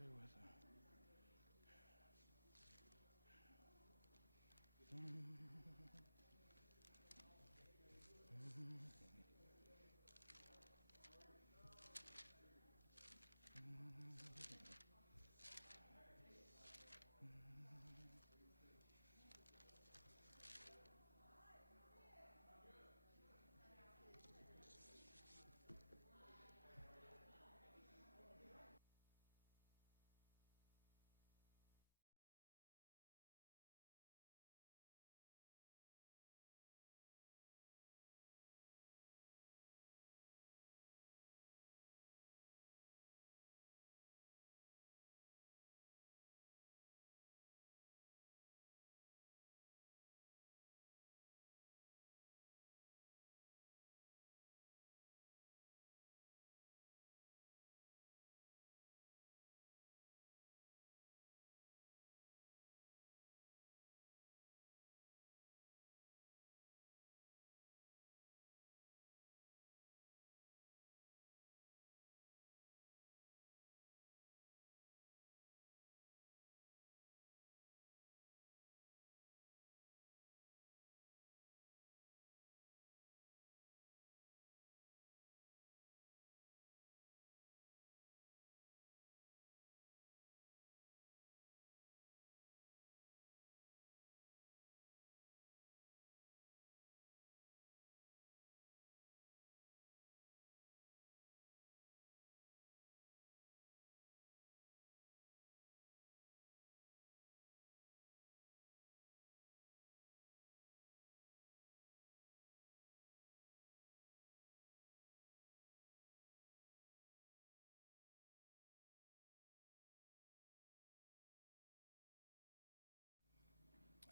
do with it.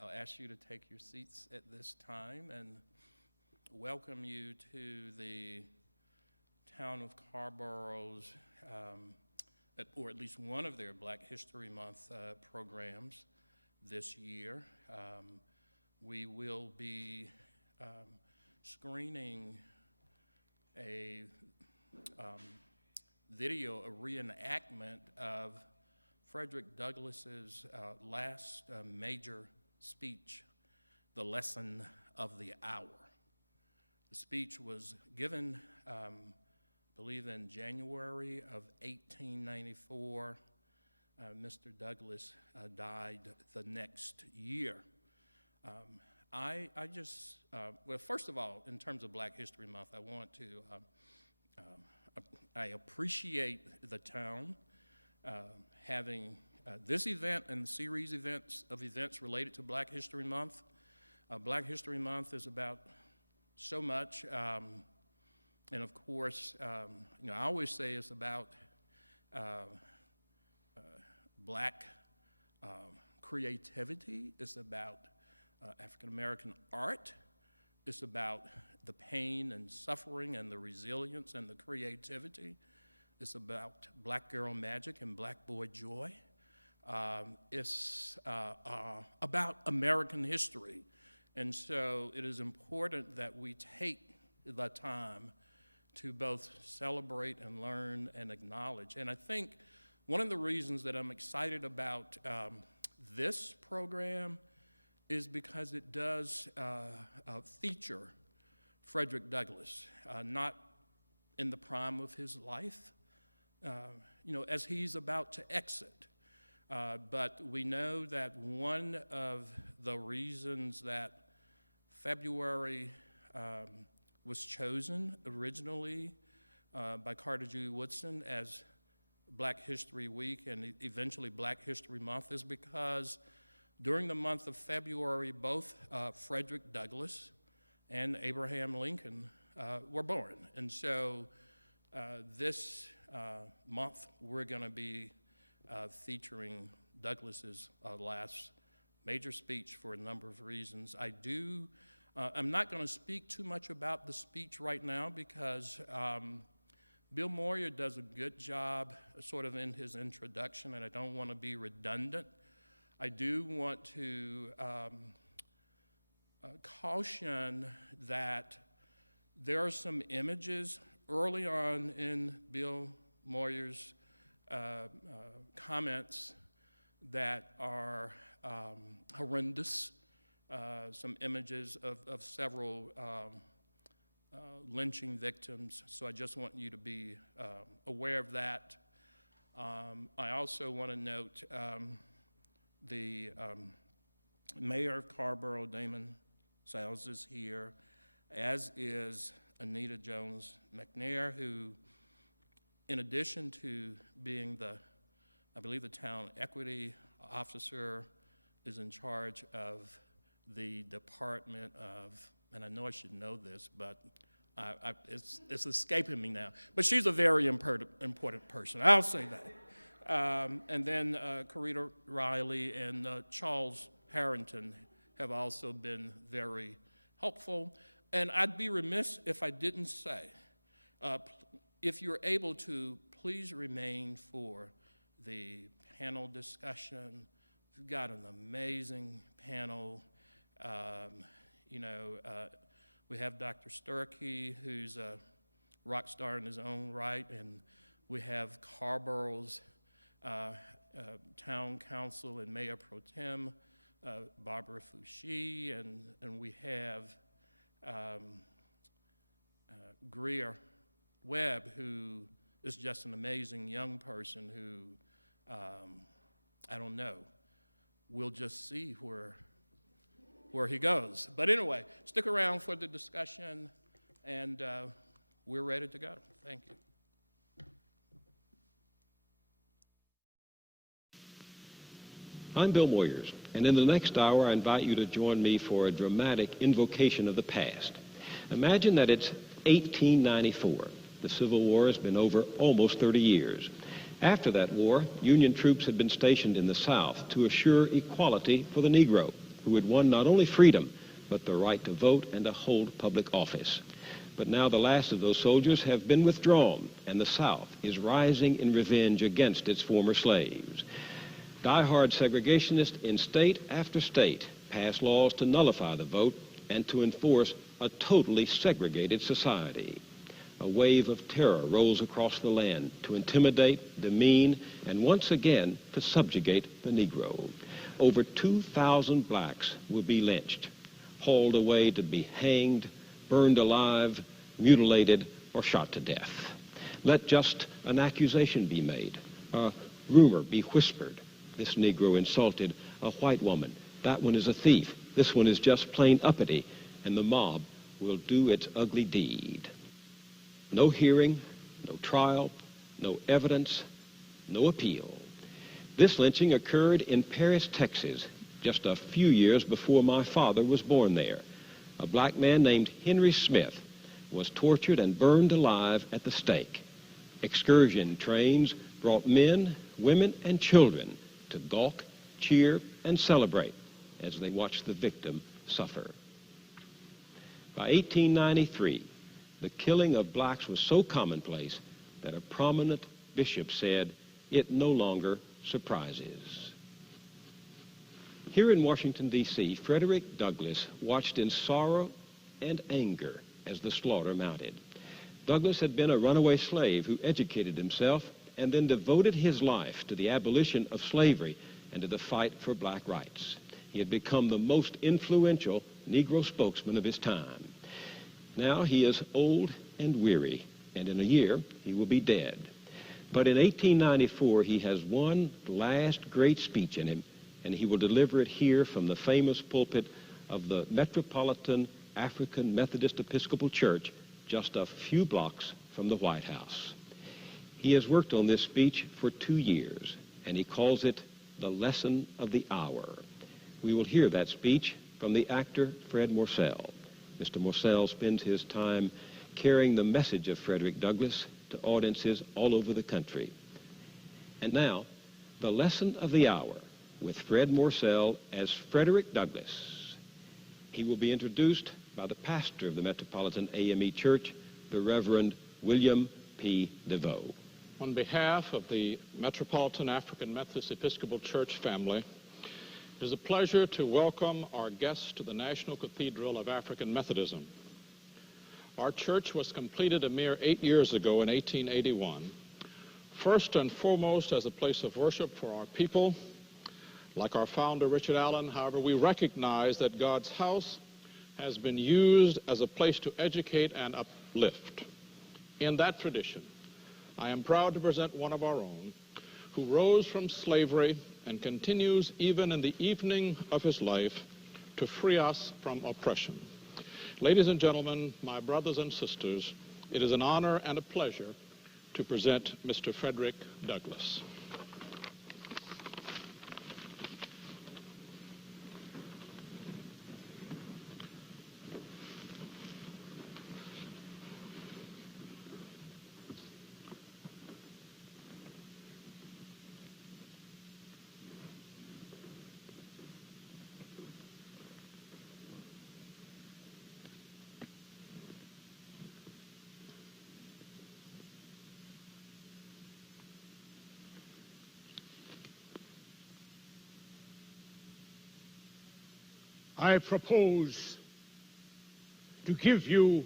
I'll ask you to take your seats at this time and welcome you to the town of Carrboro's, or at least one of their Black History Month programs this year. We will be screening a video, a reenactment of Frederick Douglass's last major speech, The Lesson of the Hour. The speech was given, I believe, in January of 1894. Mr. Douglass died the next year. Well, first of all, in terms of Black History Month, I want to, I appreciate the town having this event and series of events related to Black History Month. Black History Month is about so much, and of course, I always say it's about Black creativity. It's about African American art. It's about the pain and suffering and the resilience and the creativity. It's about Black girl magic and Black boy joy. It's about American history. And so it is important that we take the time to both celebrate and learn and acknowledge. And I think one of the reasons that I'm excited about this program is because it does feature Frederick Douglass, not in the prime of his life, as he's about to exit. But we know that one of the reasons that February was chosen originally by Carter G. Woodson as Black History Week and eventually Black History Month is because during the month of February, both Frederick Douglass and Abraham Lincoln were born. And so this month, we're going to be featuring Douglass's last major speech for a number of reasons. I'm not going to speak too much about the speech right now because Bill Moyer does a good job sort of in his introduction, and I don't want to be redundant. I do want to caution that there are some images early on in Bill Moyer's comments that are horrendous, some images of several lynching victims, so I just want you to be aware of that. I also want to note the mayor of Carrboro, Damon Sales, is here, as is Anita Jones McNair, who, in addition to being I believe the town equity officer, is in charge of the Department of, and I know I should know this, but it's escaping me now. But she's a very important person, I'll say that. And then Carita Riley and Charles Harrington have also been very helpful. And I'd be remiss if I didn't say, if you're able to, please remain for the panel discussion. We've got an amazing panel. We have Dr. Sturkey, who's a rock star in his own right, and we have Carrboro's town council and mayor pro tem, Barbara Fouché, and we have Greer Webb, who is just an amazing young person who, I don't know, we'll just see where he goes. But anyway, stick around for the discussion, and we're ready to go. Thank you. I'm Bill Moyers, and in the next hour I invite you to join me for a dramatic invocation of the past. Imagine that it's 1894. The Civil War has been over almost 30 years. After that war, Union troops had been stationed in the South to assure equality for the Negro, who had won not only freedom, but the right to vote and to hold public office. But now the last of those soldiers have been withdrawn, and the South is rising in revenge against its former slaves. Die-hard segregationists in state after state pass laws to nullify the vote and to enforce a totally segregated society. A wave of terror rolls across the land to intimidate, demean, and once again to subjugate the Negro. Over 2,000 blacks will be lynched, hauled away to be hanged, burned alive, mutilated, or shot to death. Let just an accusation be made, a rumor be whispered. This Negro insulted a white woman. That one is a thief. This one is just plain uppity, and the mob will do its ugly deed. No hearing, no trial, no evidence, no appeal. This lynching occurred in Paris, Texas, just a few years before my father was born there. A black man named Henry Smith was tortured and burned alive at the stake. Excursion trains brought men, women, and children to gawk, cheer, and celebrate as they watched the victim suffer. By 1893, the killing of blacks was so commonplace that a prominent bishop said, "It no longer surprises." Here in Washington, D.C., Frederick Douglass watched in sorrow and anger as the slaughter mounted. Douglass had been a runaway slave who educated himself and then devoted his life to the abolition of slavery and to the fight for black rights. He had become the most influential Negro spokesman of his time. Now he is old and weary, and in a year he will be dead. But in 1894, he has one last great speech in him, and he will deliver it here from the famous pulpit of the Metropolitan African Methodist Episcopal Church, just a few blocks from the White House. He has worked on this speech for 2 years, and he calls it the lesson of the hour. We will hear that speech from the actor Fred Morsell. Mr. Morsell spends his time carrying the message of Frederick Douglass to audiences all over the country. And now, the lesson of the hour with Fred Morsell as Frederick Douglass. He will be introduced by the pastor of the Metropolitan AME Church, the Reverend William P. DeVoe. On behalf of the Metropolitan African Methodist Episcopal Church family, it is a pleasure to welcome our guests to the National Cathedral of African Methodism. Our church was completed a mere 8 years ago in 1881, first and foremost as a place of worship for our people. Like our founder, Richard Allen, however, we recognize that God's house has been used as a place to educate and uplift. In that tradition, I am proud to present one of our own who rose from slavery and continues even in the evening of his life to free us from oppression. Ladies and gentlemen, my brothers and sisters, it is an honor and a pleasure to present Mr. Frederick Douglass. I propose to give you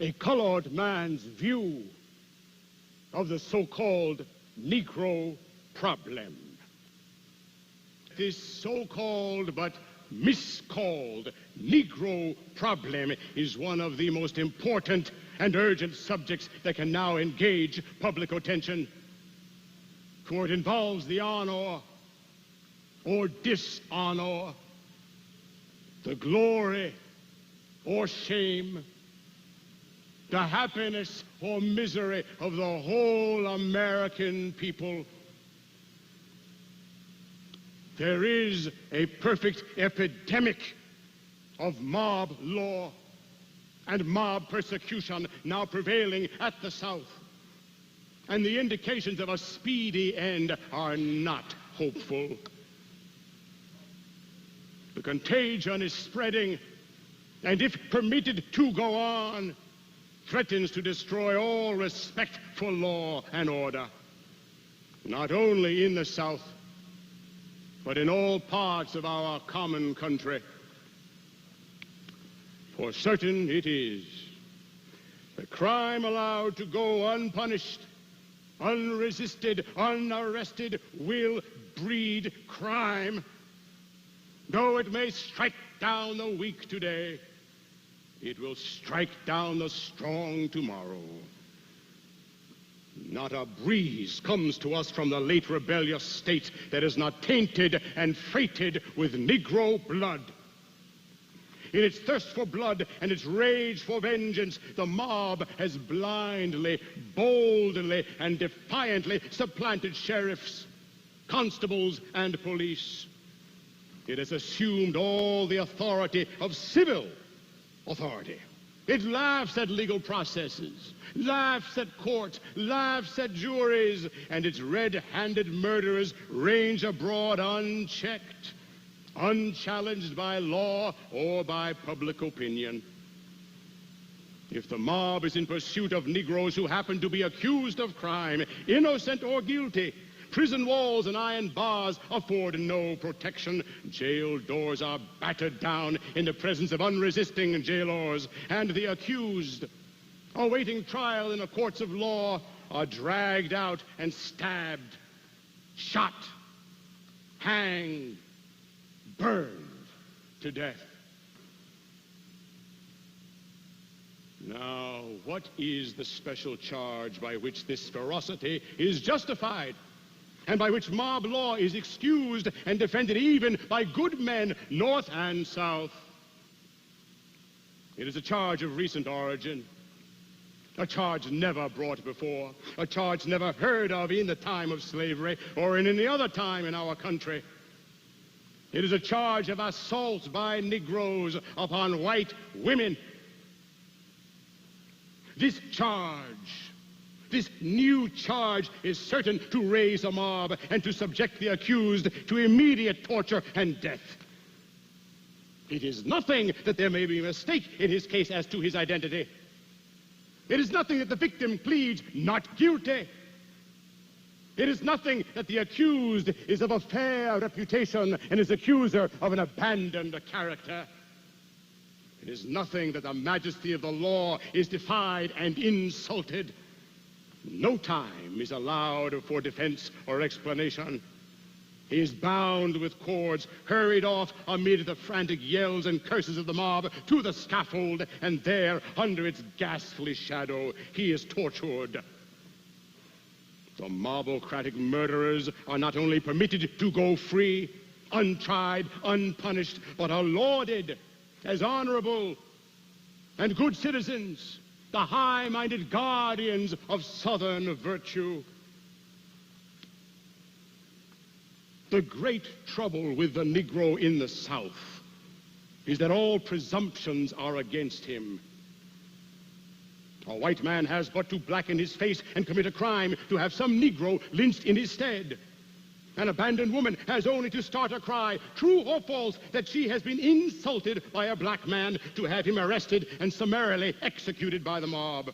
a colored man's view of the so-called Negro Problem. This so-called but miscalled Negro Problem is one of the most important and urgent subjects that can now engage public attention, for it involves the honor or dishonor, the glory or shame, the happiness or misery of the whole American people. There is a perfect epidemic of mob law and mob persecution now prevailing at the South, and the indications of a speedy end are not hopeful. The contagion is spreading, and if permitted to go on, threatens to destroy all respect for law and order, not only in the South, but in all parts of our common country. For certain it is the crime allowed to go unpunished, unresisted, unarrested will breed crime. Though it may strike down the weak today, it will strike down the strong tomorrow. Not a breeze comes to us from the late rebellious state that is not tainted and freighted with Negro blood. In its thirst for blood and its rage for vengeance, the mob has blindly, boldly, and defiantly supplanted sheriffs, constables, and police. It has assumed all the authority of civil authority. It laughs at legal processes, laughs at courts, laughs at juries, and its red-handed murderers range abroad unchecked, unchallenged by law or by public opinion. If the mob is in pursuit of Negroes who happen to be accused of crime, innocent or guilty, prison walls and iron bars afford no protection. Jail doors are battered down in the presence of unresisting jailors, and the accused, awaiting trial in the courts of law, are dragged out and stabbed, shot, hanged, burned to death. Now, what is the special charge by which this ferocity is justified, and by which mob law is excused and defended even by good men, North and South? It is a charge of recent origin, a charge never brought before, a charge never heard of in the time of slavery or in any other time in our country. It is a charge of assaults by Negroes upon white women. This charge, this new charge, is certain to raise a mob and to subject the accused to immediate torture and death. It is nothing that there may be a mistake in his case as to his identity. It is nothing that the victim pleads not guilty. It is nothing that the accused is of a fair reputation and his accuser of an abandoned character. It is nothing that the majesty of the law is defied and insulted. No time is allowed for defense or explanation. He is bound with cords, hurried off amid the frantic yells and curses of the mob to the scaffold, and there, under its ghastly shadow, he is tortured. The mobocratic murderers are not only permitted to go free, untried, unpunished, but are lauded as honorable and good citizens, the high-minded guardians of Southern virtue. The great trouble with the Negro in the South is that all presumptions are against him. A white man has but to blacken his face and commit a crime to have some Negro lynched in his stead. An abandoned woman has only to start a cry, true or false, that she has been insulted by a black man, to have him arrested and summarily executed by the mob.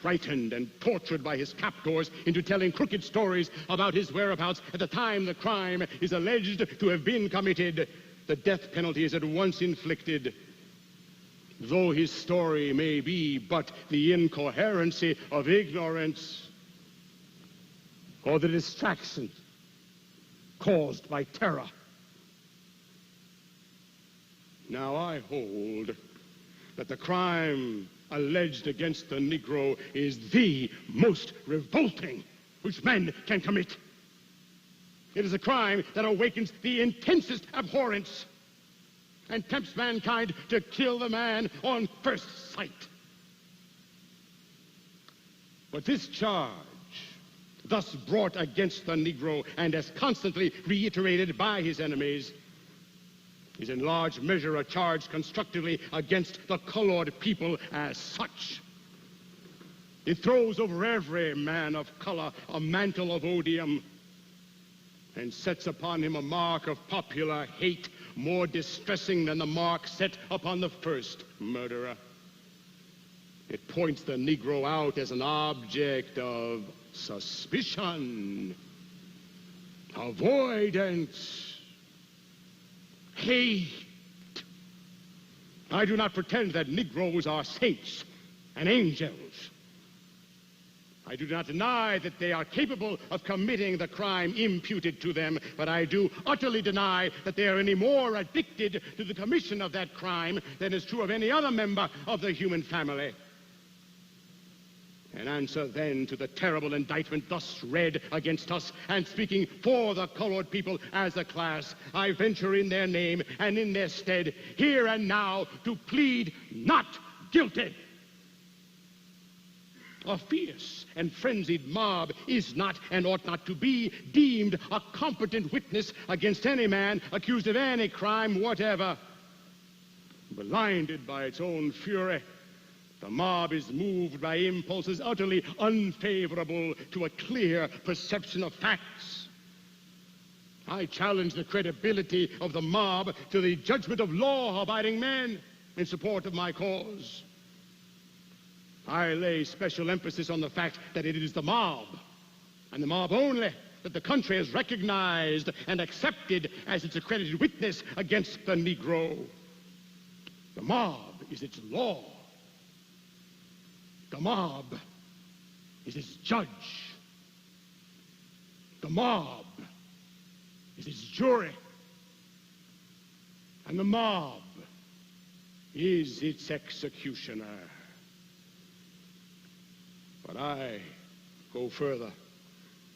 Frightened and tortured by his captors into telling crooked stories about his whereabouts at the time the crime is alleged to have been committed, the death penalty is at once inflicted. Though his story may be but the incoherency of ignorance, or the distraction caused by terror. Now I hold that the crime alleged against the Negro is the most revolting which men can commit. It is a crime that awakens the intensest abhorrence and tempts mankind to kill the man on first sight. But this charge, thus brought against the Negro and as constantly reiterated by his enemies, is in large measure a charge constructively against the colored people as such. It throws over every man of color a mantle of odium and sets upon him a mark of popular hate more distressing than the mark set upon the first murderer. It points the Negro out as an object of suspicion, avoidance, hate. I do not pretend that Negroes are saints and angels. I do not deny that they are capable of committing the crime imputed to them, but I do utterly deny that they are any more addicted to the commission of that crime than is true of any other member of the human family. In answer, then, to the terrible indictment thus read against us, and speaking for the colored people as a class, I venture in their name and in their stead, here and now, to plead not guilty. A fierce and frenzied mob is not and ought not to be deemed a competent witness against any man accused of any crime whatever. Blinded by its own fury, the mob is moved by impulses utterly unfavorable to a clear perception of facts. I challenge the credibility of the mob to the judgment of law-abiding men in support of my cause. I lay special emphasis on the fact that it is the mob, and the mob only, that the country has recognized and accepted as its accredited witness against the Negro. The mob is its law. The mob is its judge. The mob is its jury. And the mob is its executioner. But I go further.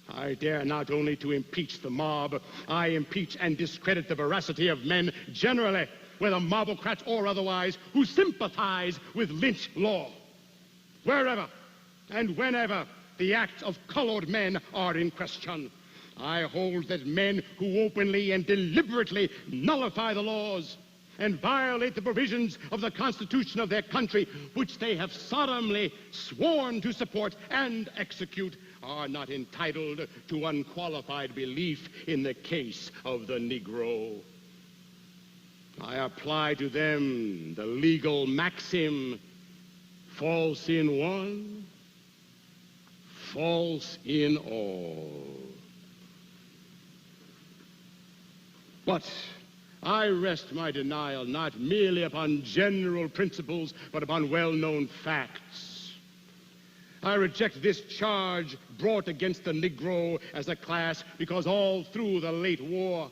I dare not only to impeach the mob, I impeach and discredit the veracity of men generally, whether mobocrats or otherwise, who sympathize with lynch law. Wherever and whenever the acts of colored men are in question, I hold that men who openly and deliberately nullify the laws and violate the provisions of the Constitution of their country, which they have solemnly sworn to support and execute, are not entitled to unqualified belief in the case of the Negro. I apply to them the legal maxim, false in one, false in all. But I rest my denial not merely upon general principles, but upon well-known facts. I reject this charge brought against the Negro as a class because all through the late war,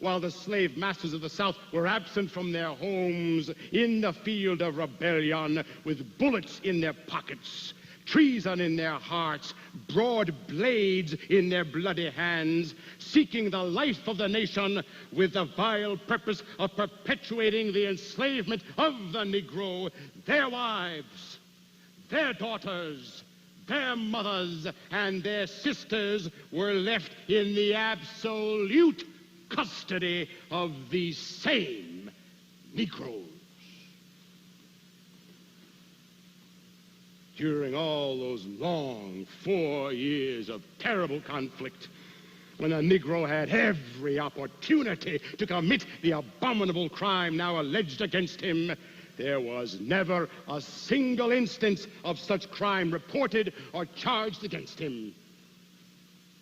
while the slave masters of the South were absent from their homes in the field of rebellion with bullets in their pockets, treason in their hearts, broad blades in their bloody hands, seeking the life of the nation with the vile purpose of perpetuating the enslavement of the Negro, their wives, their daughters, their mothers, and their sisters were left in the absolute custody of these same Negroes. During all those long 4 years of terrible conflict, when a Negro had every opportunity to commit the abominable crime now alleged against him, there was never a single instance of such crime reported or charged against him.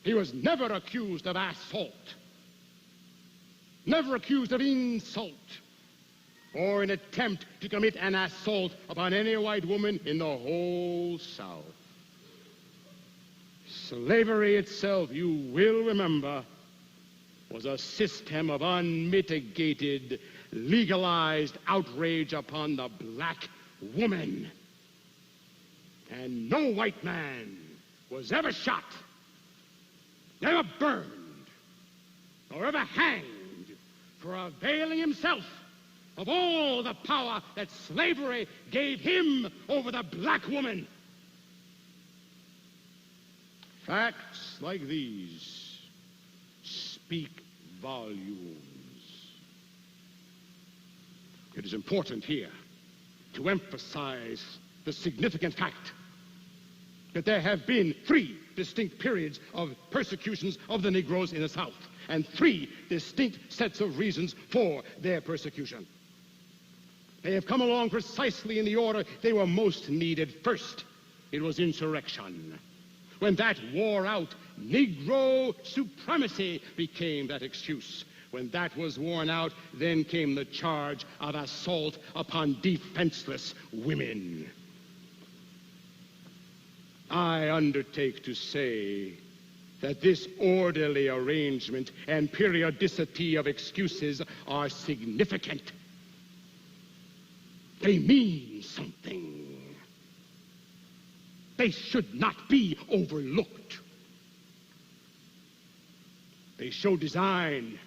He was never accused of assault, never accused of insult, or an attempt to commit an assault upon any white woman in the whole South. Slavery itself, you will remember, was a system of unmitigated, legalized outrage upon the black woman. And no white man was ever shot, never burned, or ever hanged for availing himself of all the power that slavery gave him over the black woman. Facts like these speak volumes. It is important here to emphasize the significant fact that there have been 3 distinct periods of persecutions of the Negroes in the South, and 3 distinct sets of reasons for their persecution. They have come along precisely in the order they were most needed. First, it was insurrection. When that wore out, Negro supremacy became that excuse. When that was worn out, then came the charge of assault upon defenseless women. I undertake to say that this orderly arrangement and periodicity of excuses are significant. They mean something. They should not be overlooked. They show design,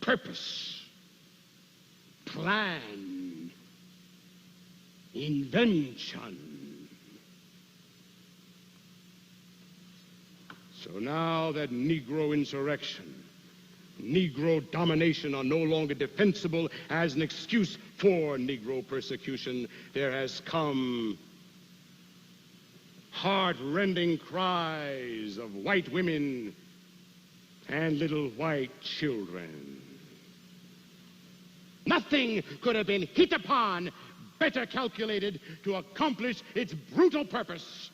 purpose, plan, invention. So now that Negro insurrection, Negro domination are no longer defensible as an excuse for Negro persecution, there has come heart-rending cries of white women and little white children. Nothing could have been hit upon better calculated to accomplish its brutal purpose.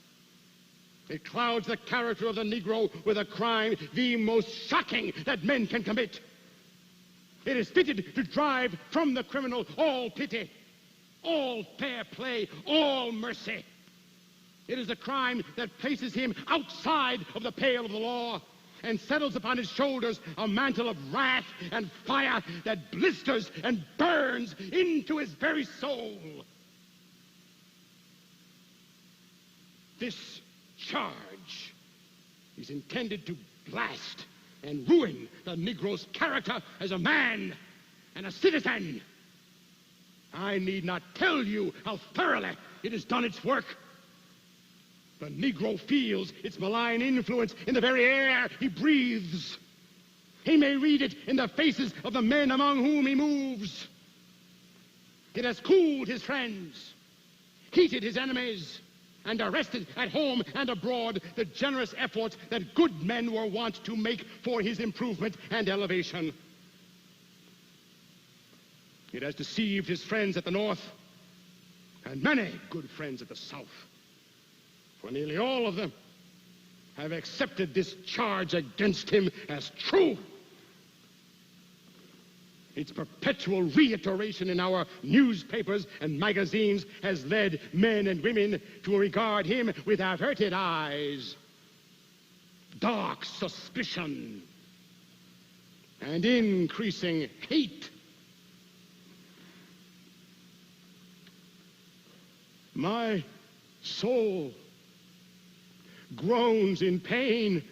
It clouds the character of the Negro with a crime the most shocking that men can commit. It is fitted to drive from the criminal all pity, all fair play, all mercy. It is a crime that places him outside of the pale of the law and settles upon his shoulders a mantle of wrath and fire that blisters and burns into his very soul. This charge is intended to blast and ruin the Negro's character as a man and a citizen. I need not tell you how thoroughly it has done its work. The Negro feels its malign influence in the very air he breathes. He may read it in the faces of the men among whom he moves. It has cooled his friends, heated his enemies, and arrested at home and abroad the generous efforts that good men were wont to make for his improvement and elevation. It has deceived his friends at the North and many good friends at the South. For nearly all of them have accepted this charge against him as true. Its perpetual reiteration in our newspapers and magazines has led men and women to regard him with averted eyes, dark suspicion, and increasing hate. My soul groans in pain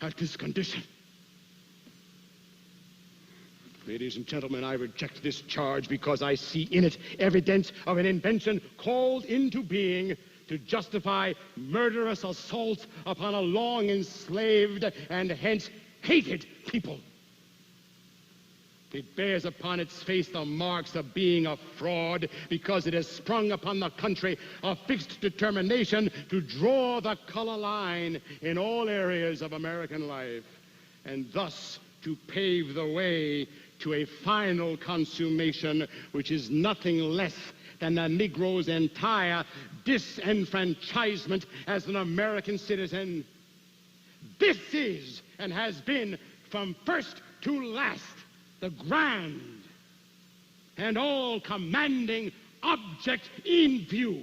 at this condition. Ladies and gentlemen, I reject this charge because I see in it evidence of an invention called into being to justify murderous assaults upon a long enslaved and hence hated people. It bears upon its face the marks of being a fraud because it has sprung upon the country a fixed determination to draw the color line in all areas of American life, and thus to pave the way to a final consummation which is nothing less than the Negro's entire disenfranchisement as an American citizen. This is and has been from first to last the grand and all commanding object in view.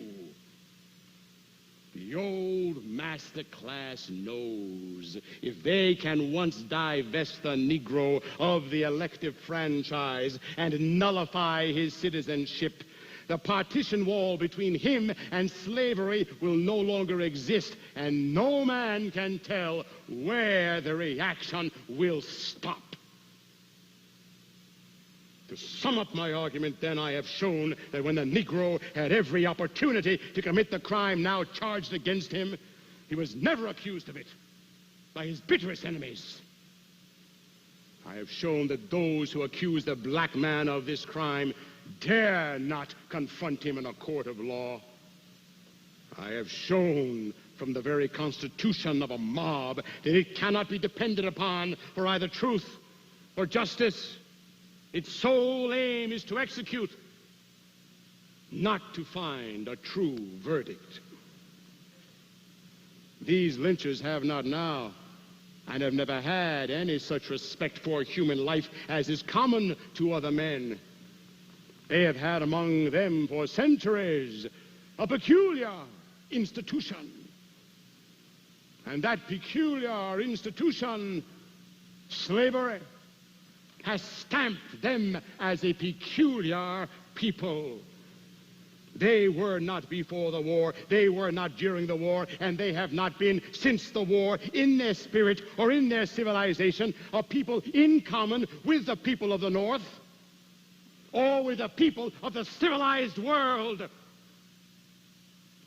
The old master class knows if they can once divest the Negro of the elective franchise and nullify his citizenship, the partition wall between him and slavery will no longer exist, and no man can tell where the reaction will stop. To sum up my argument, then, I have shown that when the Negro had every opportunity to commit the crime now charged against him, he was never accused of it by his bitterest enemies. I have shown that those who accuse the black man of this crime dare not confront him in a court of law. I have shown from the very constitution of a mob that it cannot be depended upon for either truth or justice. Its sole aim is to execute, not to find a true verdict. These lynchers have not now, and have never had, any such respect for human life as is common to other men. They have had among them for centuries a peculiar institution. And that peculiar institution, slavery, has stamped them as a peculiar people. They were not before the war, they were not during the war, and they have not been since the war in their spirit or in their civilization a people in common with the people of the North or with the people of the civilized world.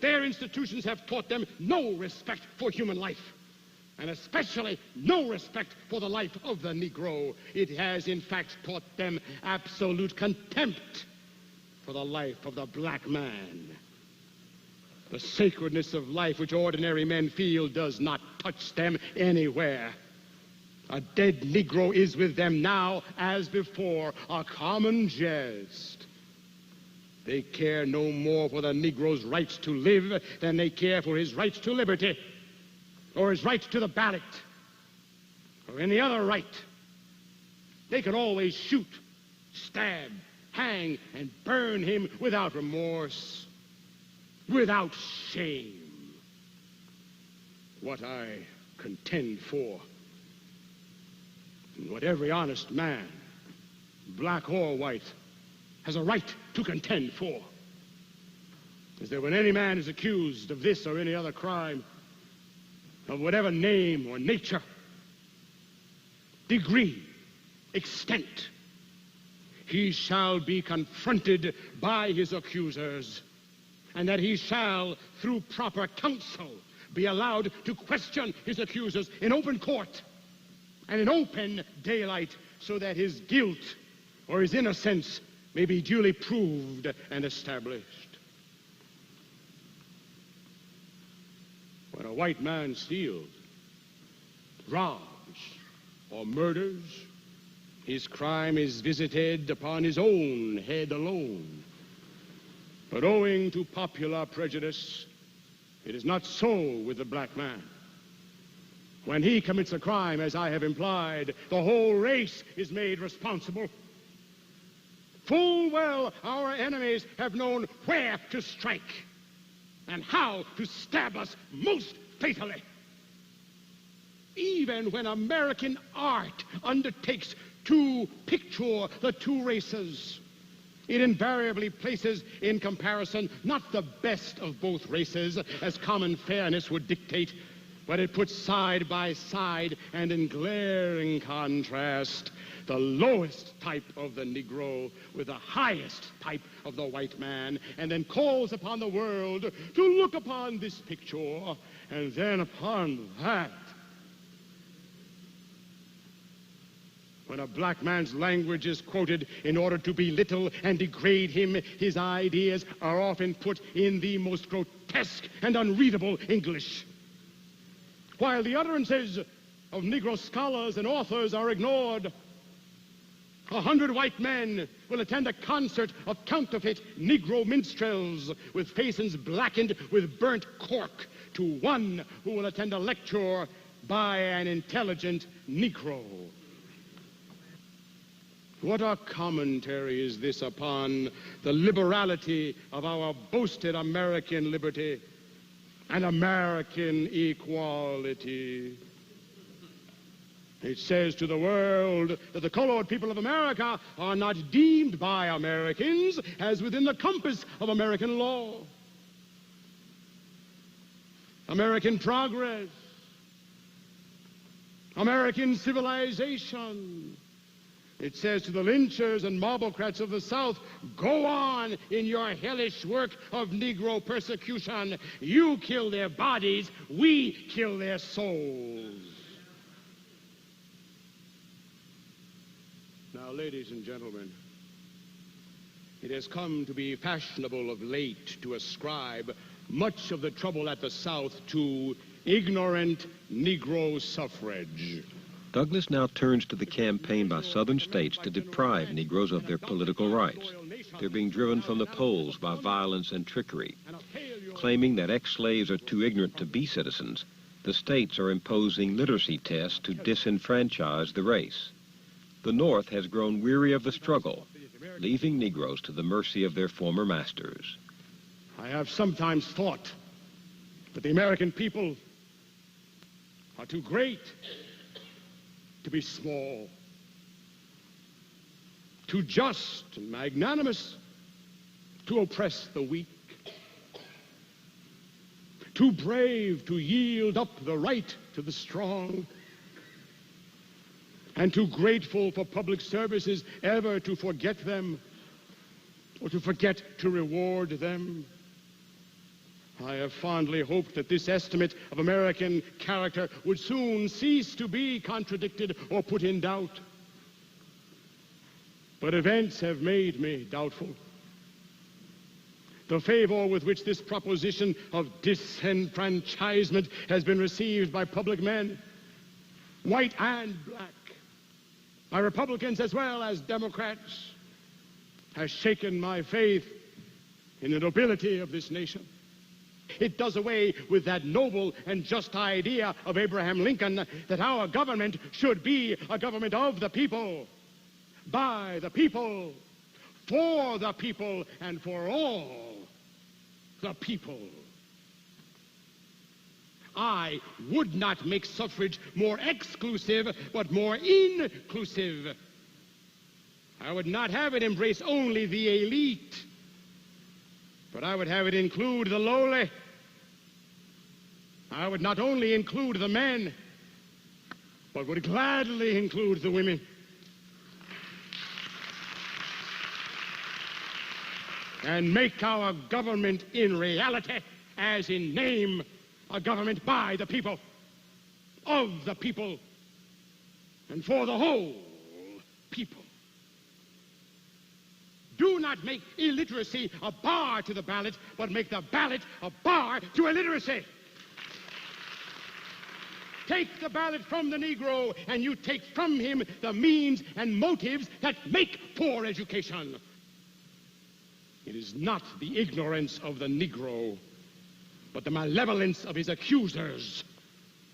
Their institutions have taught them no respect for human life, and especially no respect for the life of the Negro. It has, in fact, taught them absolute contempt for the life of the black man. The sacredness of life which ordinary men feel does not touch them anywhere. A dead Negro is with them now, as before, a common jest. They care no more for the Negro's rights to live than they care for his rights to liberty, or his right to the ballot, or any other right. They can always shoot, stab, hang, and burn him without remorse, without shame. What I contend for, and what every honest man, black or white, has a right to contend for, is that when any man is accused of this or any other crime, of whatever name or nature, degree, extent, he shall be confronted by his accusers, and that he shall, through proper counsel, be allowed to question his accusers in open court and in open daylight, so that his guilt or his innocence may be duly proved and established. When a white man steals, robs, or murders, his crime is visited upon his own head alone. But owing to popular prejudice, it is not so with the black man. When he commits a crime, as I have implied, the whole race is made responsible, Full well our enemies have known where to strike and how to stab us most fatally. Even when American art undertakes to picture the two races, it invariably places in comparison not the best of both races, as common fairness would dictate, but it puts side by side and in glaring contrast the lowest type of the Negro with the highest type of the white man, and then calls upon the world to look upon this picture and then upon that. When a black man's language is quoted in order to belittle and degrade him, his ideas are often put in the most grotesque and unreadable English. While the utterances of Negro scholars and authors are ignored, 100 white men will attend a concert of counterfeit Negro minstrels with faces blackened with burnt cork to one who will attend a lecture by an intelligent Negro. What a commentary is this upon the liberality of our boasted American liberty and American equality. It says to the world that the colored people of America are not deemed by Americans as within the compass of American law. American progress, American civilization. It says to the lynchers and mobocrats of the South, go on in your hellish work of Negro persecution. You kill their bodies, we kill their souls. Now, ladies and gentlemen, it has come to be fashionable of late to ascribe much of the trouble at the South to ignorant Negro suffrage. Douglass now turns to the campaign by southern states to deprive Negroes of their political rights. They're being driven from the polls by violence and trickery. Claiming that ex-slaves are too ignorant to be citizens, the states are imposing literacy tests to disenfranchise the race. The North has grown weary of the struggle, leaving Negroes to the mercy of their former masters. I have sometimes thought that the American people are too great to be small, too just and magnanimous to oppress the weak, too brave to yield up the right to the strong, and too grateful for public services ever to forget them or to forget to reward them. I have fondly hoped that this estimate of American character would soon cease to be contradicted or put in doubt. But events have made me doubtful. The favor with which this proposition of disenfranchisement has been received by public men, white and black, by Republicans as well as Democrats, has shaken my faith in the nobility of this nation. It does away with that noble and just idea of Abraham Lincoln that our government should be a government of the people, by the people, for the people, and for all the people. I would not make suffrage more exclusive, but more inclusive. I would not have it embrace only the elite, but I would have it include the lowly. I would not only include the men, but would gladly include the women. And make our government in reality, as in name, a government by the people, of the people, and for the whole people. Do not make illiteracy a bar to the ballot, but make the ballot a bar to illiteracy. Take the ballot from the Negro, and you take from him the means and motives that make poor education. It is not the ignorance of the Negro, but the malevolence of his accusers,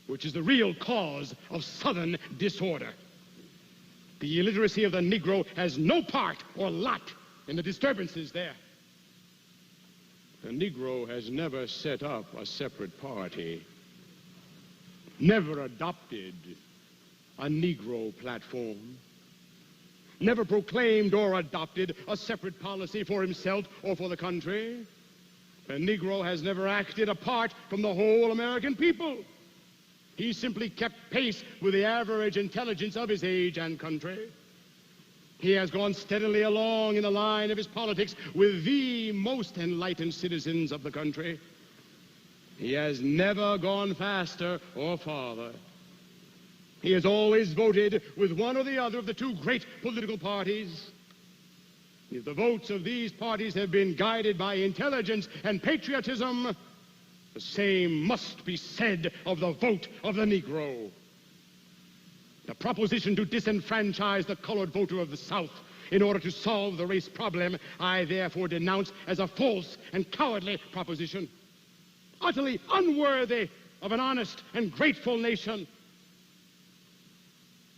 which is the real cause of Southern disorder. The illiteracy of the Negro has no part or lot in the disturbances there. The Negro has never set up a separate party, never adopted a Negro platform, never proclaimed or adopted a separate policy for himself or for the country. The Negro has never acted apart from the whole American people. He simply kept pace with the average intelligence of his age and country. He has gone steadily along in the line of his politics with the most enlightened citizens of the country. He has never gone faster or farther. He has always voted with one or the other of the two great political parties. If the votes of these parties have been guided by intelligence and patriotism, the same must be said of the vote of the Negro. The proposition to disenfranchise the colored voter of the South in order to solve the race problem, I therefore denounce as a false and cowardly proposition, utterly unworthy of an honest and grateful nation.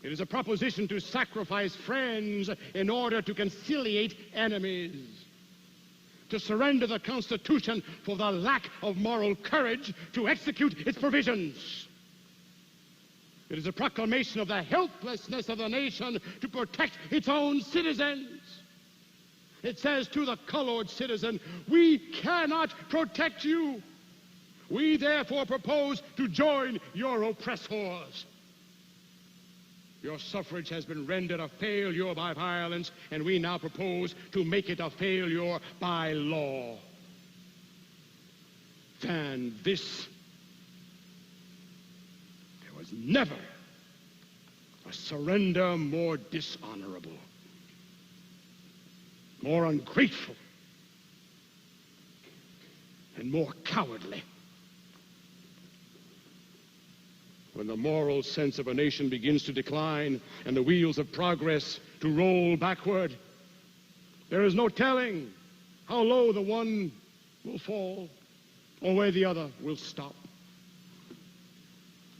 It is a proposition to sacrifice friends in order to conciliate enemies, to surrender the Constitution for the lack of moral courage to execute its provisions. It is a proclamation of the helplessness of the nation to protect its own citizens. It says to the colored citizen, we cannot protect you. We therefore propose to join your oppressors. Your suffrage has been rendered a failure by violence, and we now propose to make it a failure by law. Than this, there was never a surrender more dishonorable, more ungrateful, and more cowardly. When the moral sense of a nation begins to decline and the wheels of progress to roll backward, there is no telling how low the one will fall or where the other will stop.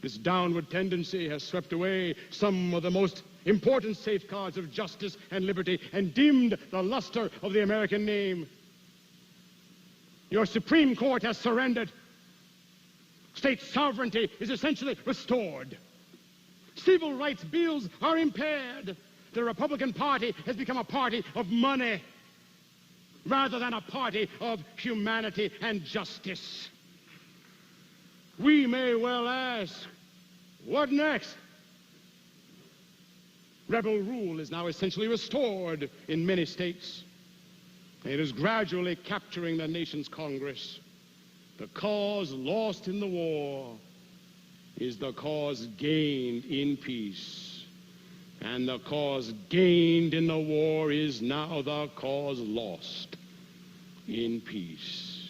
This downward tendency has swept away some of the most important safeguards of justice and liberty and dimmed the luster of the American name. Your Supreme Court has surrendered. State sovereignty is essentially restored. Civil rights bills are impaired. The Republican Party has become a party of money rather than a party of humanity and justice. We may well ask, what next? Rebel rule is now essentially restored in many states. It is gradually capturing the nation's Congress. The cause lost in the war is the cause gained in peace. And the cause gained in the war is now the cause lost in peace.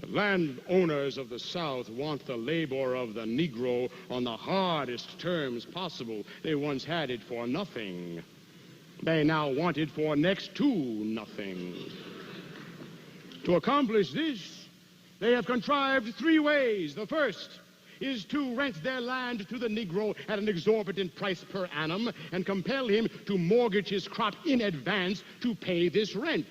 The landowners of the South want the labor of the Negro on the hardest terms possible. They once had it for nothing. They now want it for next to nothing. To accomplish this, they have contrived three ways. The first is to rent their land to the Negro at an exorbitant price per annum and compel him to mortgage his crop in advance to pay this rent.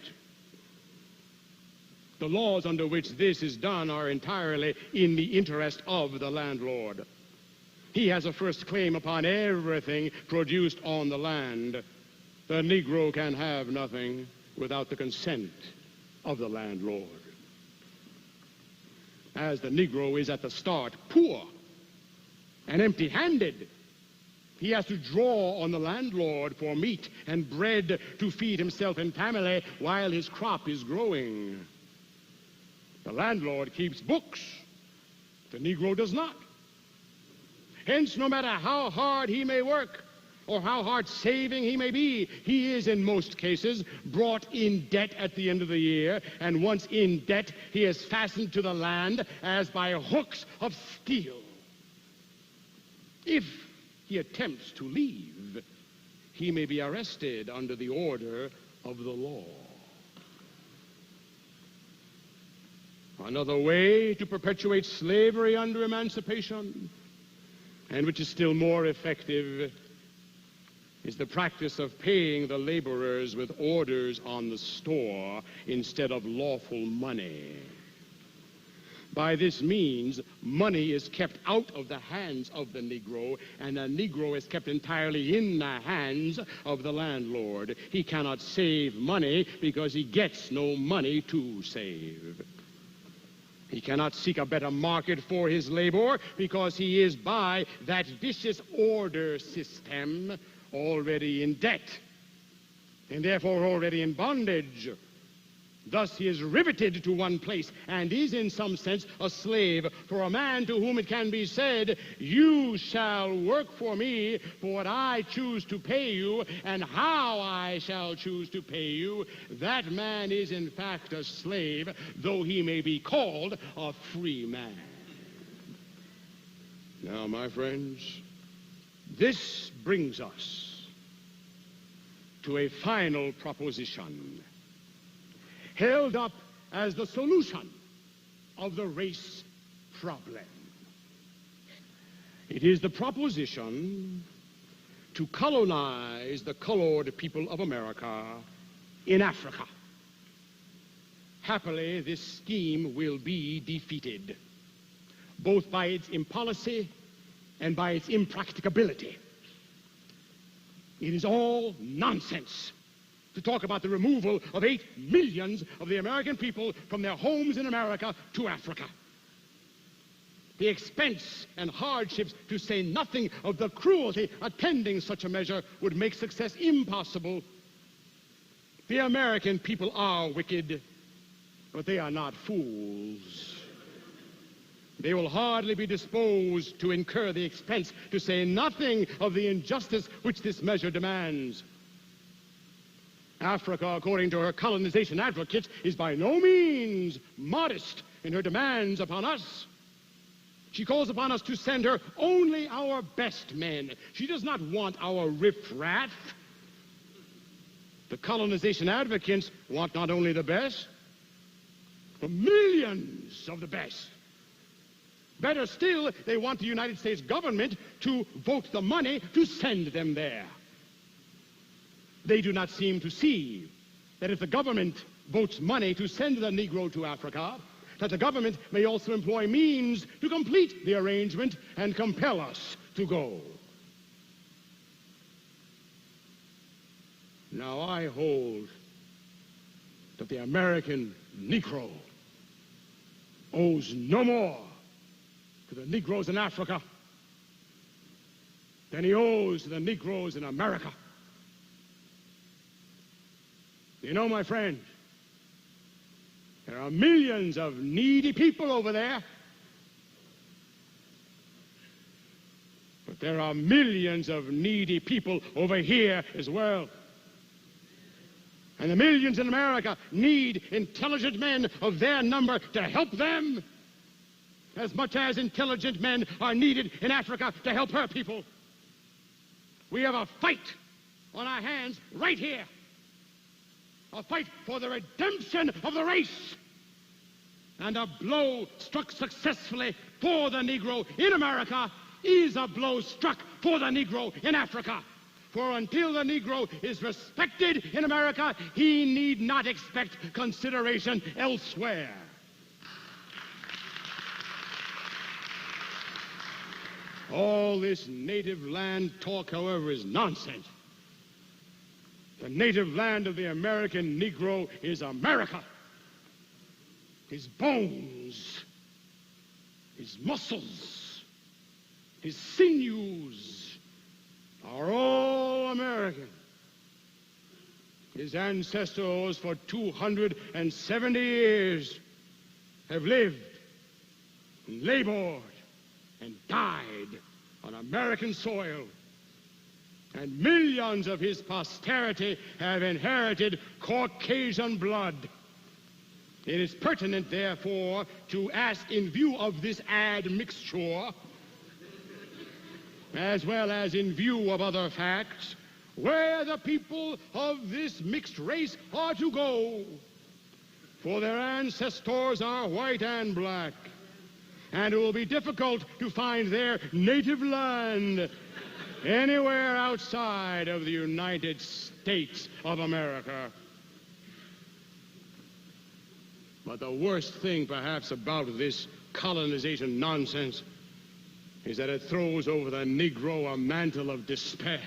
The laws under which this is done are entirely in the interest of the landlord. He has a first claim upon everything produced on the land. The Negro can have nothing without the consent of the landlord. As the Negro is at the start poor and empty-handed, he has to draw on the landlord for meat and bread to feed himself and family while his crop is growing. The landlord keeps books. The Negro does not. Hence, no matter how hard he may work or how hard saving he may be, he is in most cases brought in debt at the end of the year, and once in debt, he is fastened to the land as by hooks of steel. If he attempts to leave, he may be arrested under the order of the law. Another way to perpetuate slavery under emancipation and which is still more effective, is the practice of paying the laborers with orders on the store instead of lawful money. By this means, money is kept out of the hands of the Negro, and the Negro is kept entirely in the hands of the landlord. He cannot save money because he gets no money to save. He cannot seek a better market for his labor because he is, by that vicious order system, already in debt, and therefore already in bondage. Thus he is riveted to one place and is in some sense a slave for a man to whom it can be said, you shall work for me for what I choose to pay you and how I shall choose to pay you. That man is in fact a slave, though he may be called a free man. Now, my friends, this brings us to a final proposition, held up as the solution of the race problem. It is the proposition to colonize the colored people of America in Africa. Happily, this scheme will be defeated, both by its impolicy and by its impracticability. It is all nonsense to talk about the removal of 8 million of the American people from their homes in America to Africa. The expense and hardships, to say nothing of the cruelty attending such a measure, would make success impossible. The American people are wicked, but they are not fools. They will hardly be disposed to incur the expense, to say nothing of the injustice which this measure demands. Africa, according to her colonization advocates, is by no means modest in her demands upon us. She calls upon us to send her only our best men. She does not want our riffraff. The colonization advocates want not only the best, but millions of the best. Better still, they want the United States government to vote the money to send them there. They do not seem to see that if the government votes money to send the Negro to Africa, that the government may also employ means to complete the arrangement and compel us to go. Now I hold that the American Negro owes no more to the Negroes in Africa than he owes to the Negroes in America. You know, my friend, there are millions of needy people over there, but there are millions of needy people over here as well. And the millions in America need intelligent men of their number to help them, as much as intelligent men are needed in Africa to help her people. We have a fight on our hands right here. A fight for the redemption of the race. And a blow struck successfully for the Negro in America is a blow struck for the Negro in Africa. For until the Negro is respected in America, he need not expect consideration elsewhere. All this native land talk, however, is nonsense. The native land of the American Negro is America. His bones, his muscles, his sinews are all American. His ancestors for 270 years have lived and labored and died on American soil. And millions of his posterity have inherited Caucasian blood. It is pertinent, therefore, to ask, in view of this admixture, as well as in view of other facts, where the people of this mixed race are to go. For their ancestors are white and black, and it will be difficult to find their native land anywhere outside of the United States of America. But the worst thing, perhaps, about this colonization nonsense is that it throws over the Negro a mantle of despair.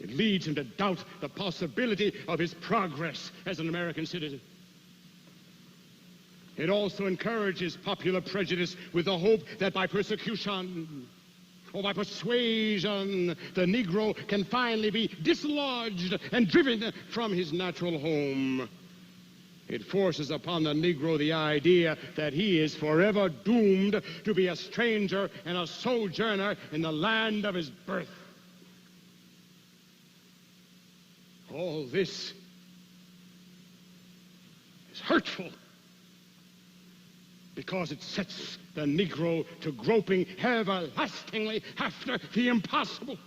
It leads him to doubt the possibility of his progress as an American citizen. It also encourages popular prejudice with the hope that by persecution or by persuasion, the Negro can finally be dislodged and driven from his natural home. It forces upon the Negro the idea that he is forever doomed to be a stranger and a sojourner in the land of his birth. All this is hurtful because it sets the Negro to groping everlastingly after the impossible.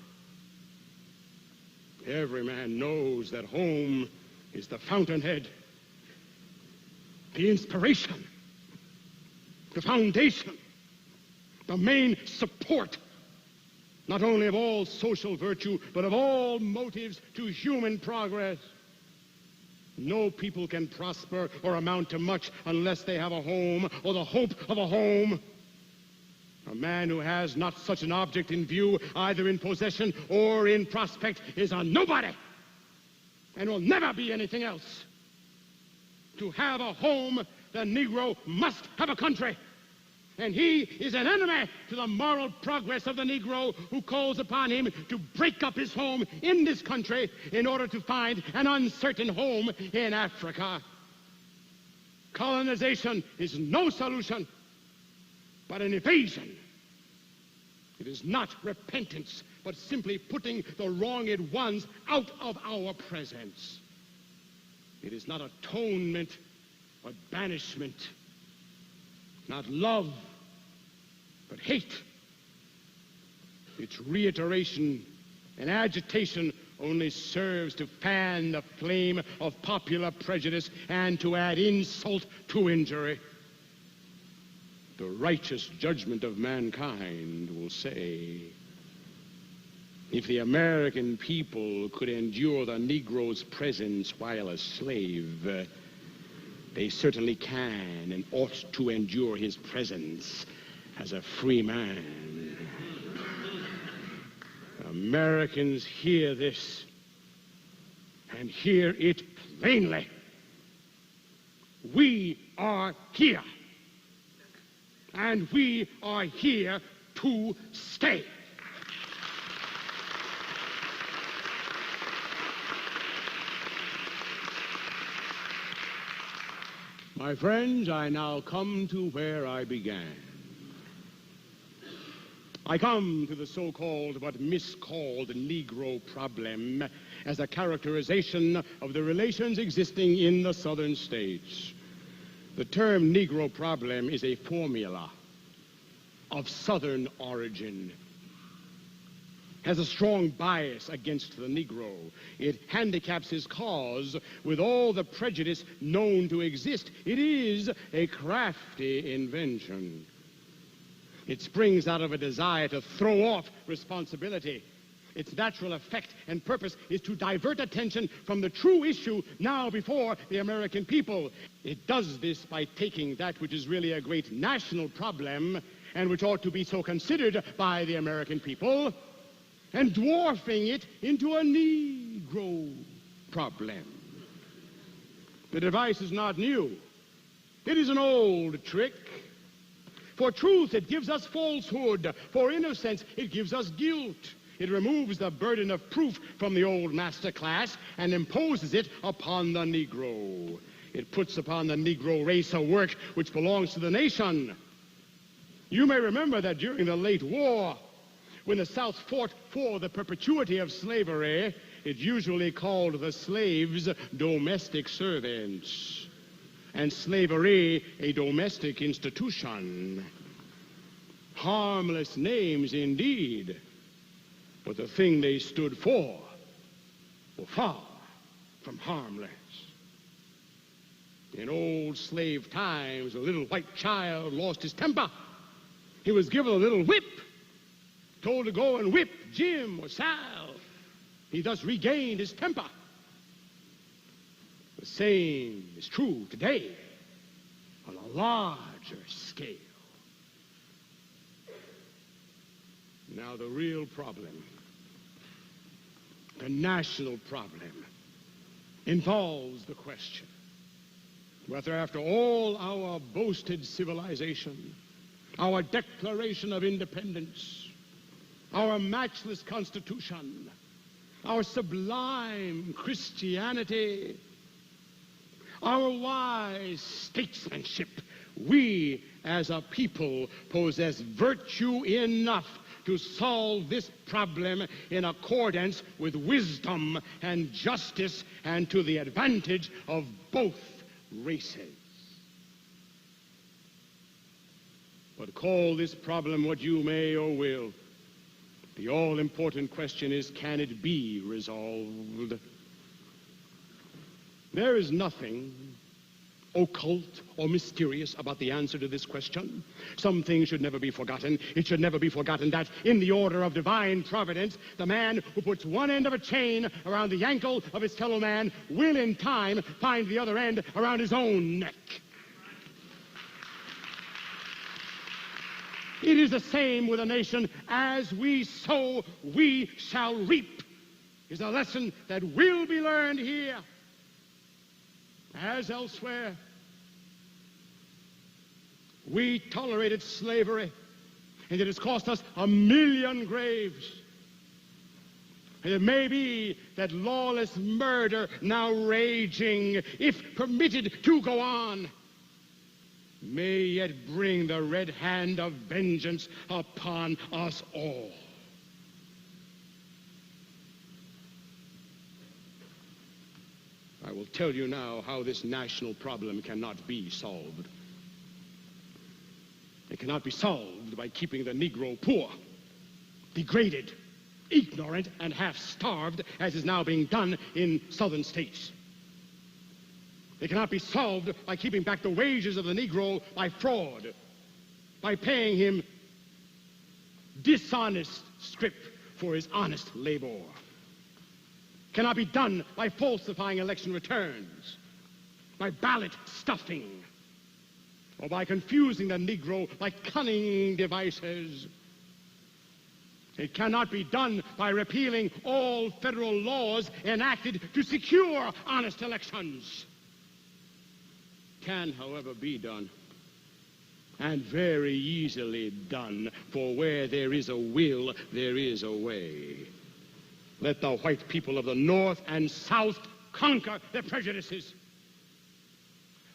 Every man knows that home is the fountainhead, the inspiration, the foundation, the main support, not only of all social virtue, but of all motives to human progress. No people can prosper or amount to much unless they have a home or the hope of a home. A man who has not such an object in view, either in possession or in prospect, is a nobody and will never be anything else. To have a home, the Negro must have a country. And he is an enemy to the moral progress of the Negro who calls upon him to break up his home in this country in order to find an uncertain home in Africa. Colonization is no solution, but an evasion. It is not repentance, but simply putting the wronged ones out of our presence. It is not atonement, but banishment. Not love, but hate. Its reiteration and agitation only serves to fan the flame of popular prejudice and to add insult to injury. The righteous judgment of mankind will say, if the American people could endure the Negro's presence while a slave, they certainly can and ought to endure his presence as a free man. Americans hear this and hear it plainly. We are here, and we are here to stay. My friends, I now come to where I began. I come to the so-called but miscalled Negro Problem as a characterization of the relations existing in the southern states. The term Negro Problem is a formula of southern origin, has a strong bias against the Negro. It handicaps his cause with all the prejudice known to exist. It is a crafty invention. It springs out of a desire to throw off responsibility. Its natural effect and purpose is to divert attention from the true issue now before the American people. It does this by taking that which is really a great national problem and which ought to be so considered by the American people, and dwarfing it into a Negro problem. The device is not new. It is an old trick. For truth, it gives us falsehood. For innocence, it gives us guilt. It removes the burden of proof from the old master class and imposes it upon the Negro. It puts upon the Negro race a work which belongs to the nation. You may remember that during the late war, when the South fought for the perpetuity of slavery, it usually called the slaves domestic servants, and slavery a domestic institution. Harmless names indeed, but the thing they stood for were far from harmless. In old slave times, a little white child lost his temper. He was given a little whip, told to go and whip Jim or Sal. He thus regained his temper. The same is true today on a larger scale. Now the real problem, the national problem, involves the question whether after all our boasted civilization, our Declaration of Independence, our matchless Constitution, our sublime Christianity, our wise statesmanship, we as a people possess virtue enough to solve this problem in accordance with wisdom and justice and to the advantage of both races. But call this problem what you may or will, the all-important question is, can it be resolved? There is nothing occult or mysterious about the answer to this question. Some things should never be forgotten. It should never be forgotten that in the order of divine providence, the man who puts one end of a chain around the ankle of his fellow man will in time find the other end around his own neck. It is the same with a nation. As we sow, we shall reap, is a lesson that will be learned here as elsewhere. We tolerated slavery, and it has cost us 1,000,000 graves. And it may be that lawless murder, now raging, if permitted to go on, may yet bring the red hand of vengeance upon us all. I will tell you now how this national problem cannot be solved. It cannot be solved by keeping the Negro poor, degraded, ignorant, and half-starved, as is now being done in southern states. It cannot be solved by keeping back the wages of the Negro by fraud, by paying him dishonest scrip for his honest labor. Cannot be done by falsifying election returns, by ballot stuffing, or by confusing the Negro by cunning devices. It cannot be done by repealing all federal laws enacted to secure honest elections. Can, however, be done, and very easily done, for where there is a will, there is a way. Let the white people of the North and South conquer their prejudices.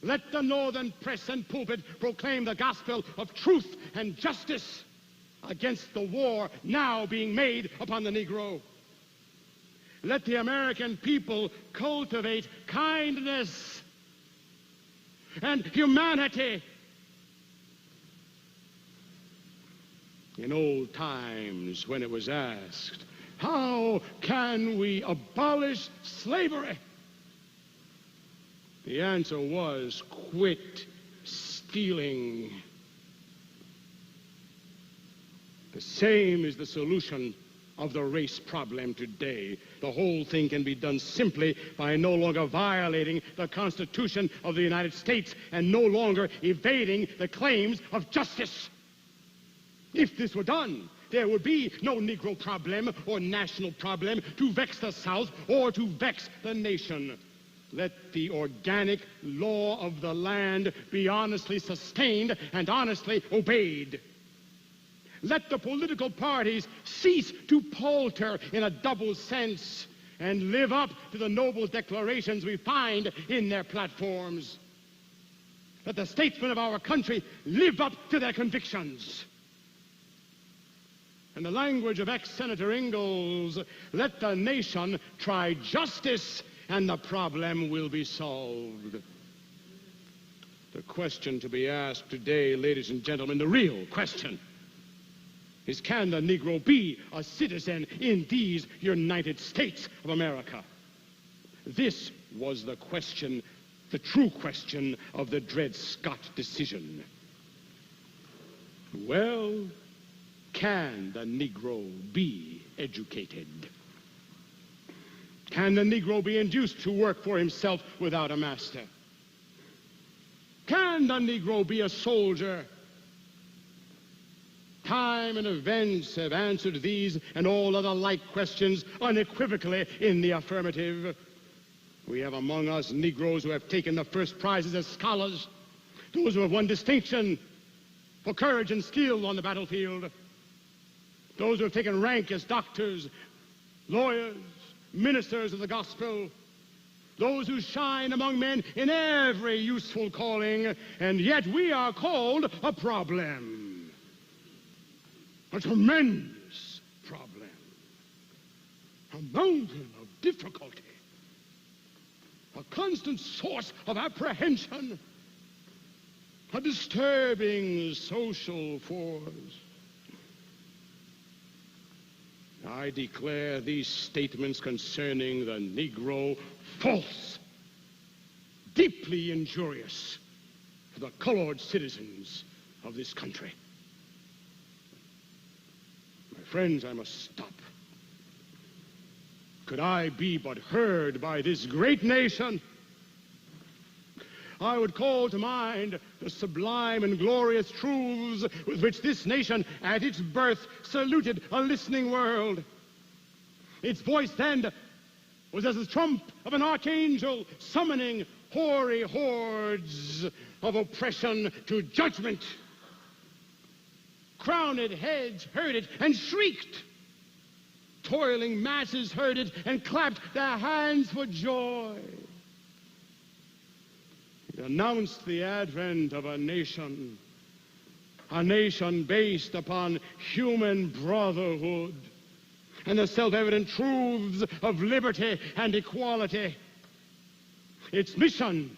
Let the northern press and pulpit proclaim the gospel of truth and justice against the war now being made upon the Negro. Let the American people cultivate kindness and humanity. In old times, when it was asked, how can we abolish slavery? The answer was, quit stealing. The same is the solution of the race problem today. The whole thing can be done simply by no longer violating the Constitution of the United States and no longer evading the claims of justice. If this were done, there would be no Negro problem or national problem to vex the South or to vex the nation. Let the organic law of the land be honestly sustained and honestly obeyed. Let the political parties cease to palter in a double sense and live up to the noble declarations we find in their platforms. Let the statesmen of our country live up to their convictions. In the language of ex-Senator Ingalls, let the nation try justice and the problem will be solved. The question to be asked today, ladies and gentlemen, the real question, is can the Negro be a citizen in these United States of America? This was the question the true question of the Dred Scott decision. Well, can the Negro be educated? Can the Negro be induced to work for himself without a master? Can the Negro be a soldier? Time and events have answered these and all other like questions unequivocally in the affirmative. We have among us Negroes who have taken the first prizes as scholars, those who have won distinction for courage and skill on the battlefield, those who have taken rank as doctors, lawyers, ministers of the gospel, those who shine among men in every useful calling, and yet we are called a problem. A tremendous problem. A mountain of difficulty. A constant source of apprehension. A disturbing social force. I declare these statements concerning the Negro false, deeply injurious to the colored citizens of this country. My friends, I must stop. Could I be but heard by this great nation, I would call to mind the sublime and glorious truths with which this nation at its birth saluted a listening world. Its voice then was as the trump of an archangel summoning hoary hordes of oppression to judgment. Crowned heads heard it and shrieked. Toiling masses heard it and clapped their hands for joy. It announced the advent of a nation based upon human brotherhood and the self-evident truths of liberty and equality. Its mission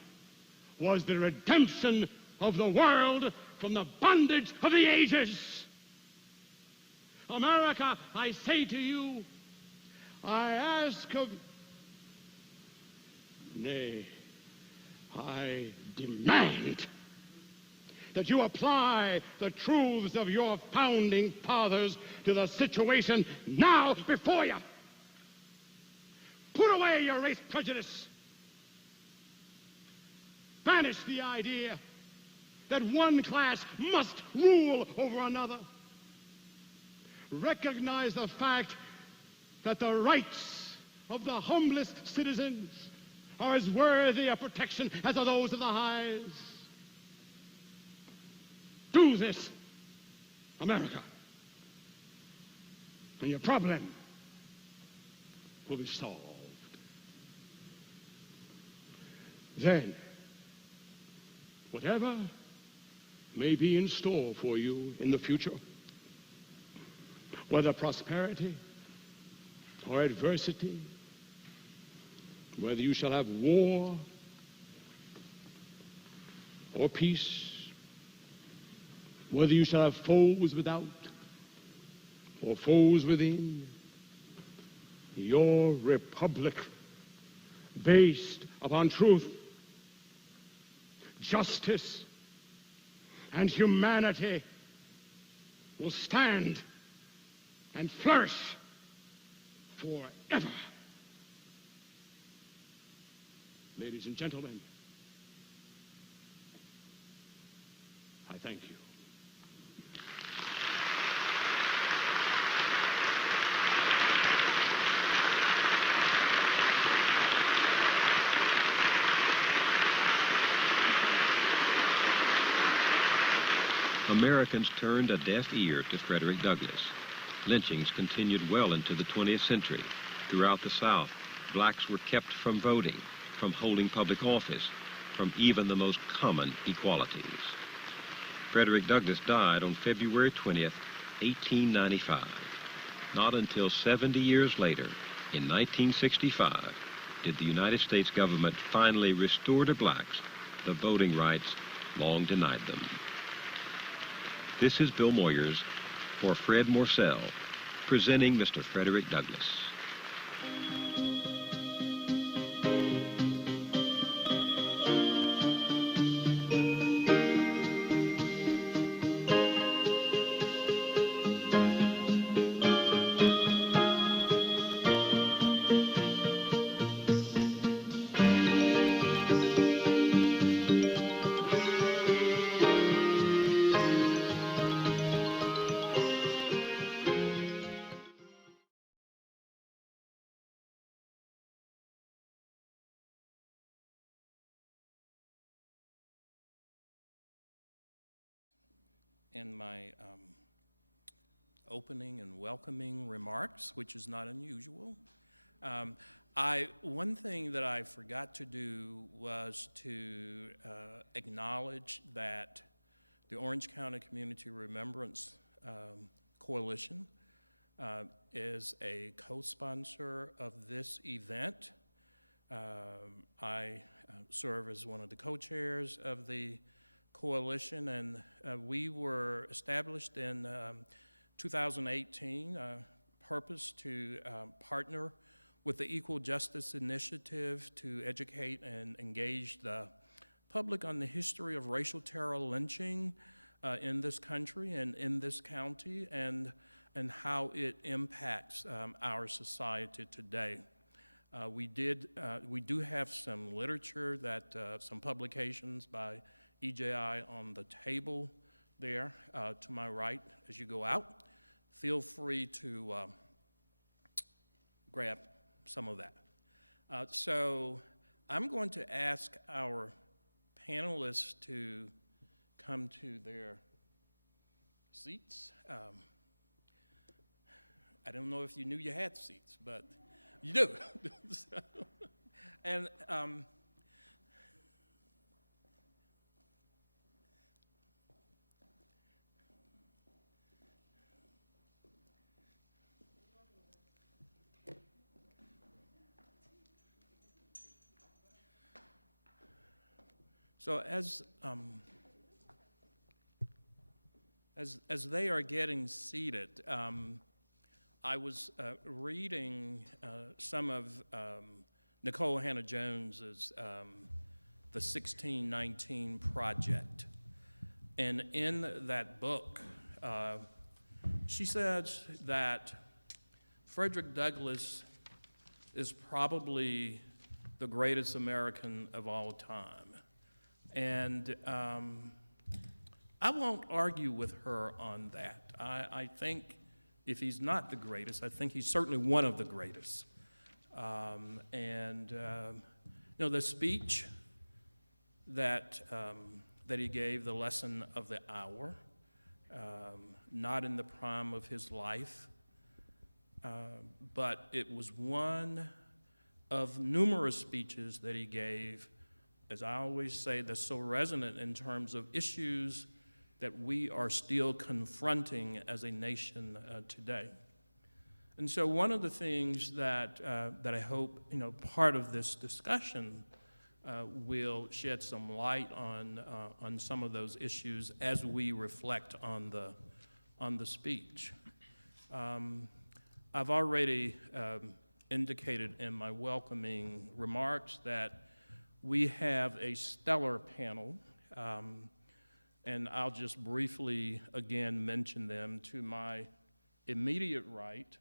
was the redemption of the world from the bondage of the ages. America, I say to you, I ask of, nay, I demand that you apply the truths of your founding fathers to the situation now before you. Put away your race prejudice. Banish the idea that one class must rule over another. Recognize the fact that the rights of the humblest citizens are as worthy of protection as are those of the highest. Do this, America, and your problem will be solved. Then, whatever may be in store for you in the future, whether prosperity or adversity, whether you shall have war or peace, whether you shall have foes without or foes within, your republic, based upon truth, justice, and humanity, will stand and flourish forever. Ladies and gentlemen, I thank you. Americans turned a deaf ear to Frederick Douglass. Lynchings continued well into the 20th century. Throughout the South, blacks were kept from voting, from holding public office, from even the most common equalities. Frederick Douglass died on February 20th, 1895. Not until 70 years later, in 1965, did the United States government finally restore to blacks the voting rights long denied them. This is Bill Moyers for Fred Morsell, presenting Mr. Frederick Douglass. in my opening and welcoming remarks, which is not unusual. One thing that I forgot to do was to acknowledge that the Orange County Community Remembrance Coalition is a co-sponsor of this event. I serve as one of the co-chairs of the coalition, and we were established in 2018, purpose to partner with the Equal Justice Initiative to educate and engage the public on the history of racial terror lynching in this country and in this county, and how it impacts our society today. We do have some literature that some publications by EJI on the table there to my right as you go out. Feel free to grab some of that. So I'm going to ask our panelists to come to their seats. I don't know if you knew you had seats, but you do. And so as they are getting seated, I was reading some of Nicole Hannah-Jones's The 1619 Project. And in that book, she says that Frederick Douglass is probably the greatest American of all time. And I won't argue with her on that. I think if he's not the greatest, I think he's certainly one of the greatest. You know, the speech that he gave, the lesson of the hour, not in the prime of his life, but it was one of numerous speeches that he gave, as I always say, that's so resonant in terms of issues that we are still confronting as a nation today. And so one of the things that I hope, you know, part of this discussion will shed some light on some of those issues as we reflect on the speech. I've already indicated in my welcoming remarks that we have a stellar panel, and I'll just briefly again mention them. To my immediate right,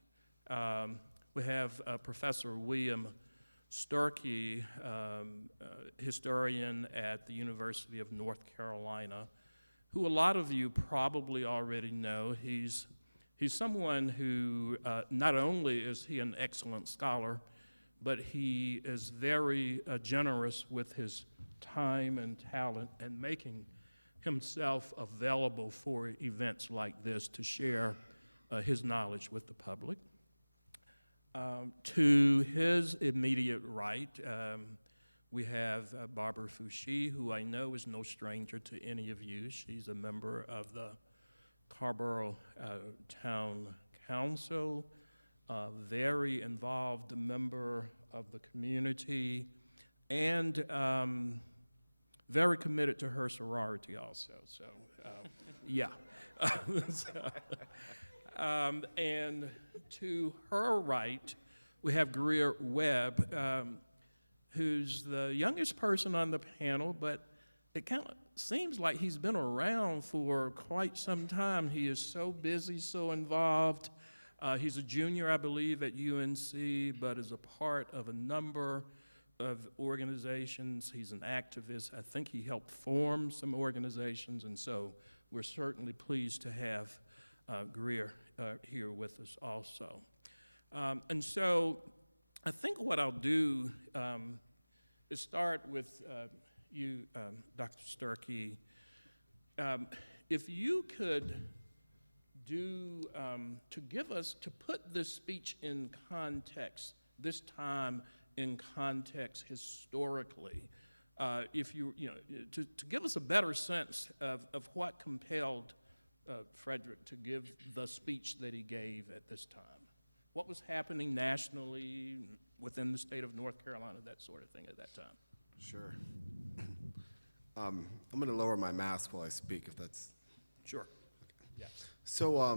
we have Professor William Sturkey, historian at the University of North Carolina, who a lot of you probably already know. He's someone who not only is he an excellent scholar, but he is very generous with his time and talent and making himself available for events like this to share his knowledge with the public. To his immediate right, we have Barbara Fouché, who I know is no stranger to any of you. She's a member of the Carrboro Town Council, a very involved member of the community, and very committed to her sorority also, so yeah. And to her right, we have Greer Webb, who's the youngest person on the panel, but it kind of seems like he's been around for quite some time. He is so busy, so involved. He's a junior, I believe, at UNC, but is a part of a number of organizations. He's an activist. I think he helped form some organizations, and so we're certainly pleased to have Greer here with us also. And so I think what I'll do is start with you, Dr. Sturkey. if you could to put this speech in context, this time in context historically, to give us a better sense of what compelled Frederick to give the speech that he gave at this time. What was happening nationally, within the state of North Carolina, that sort of thing at that time? Sure. I'm going to lower my mask while I speak, if that's... Sure. Yeah. So I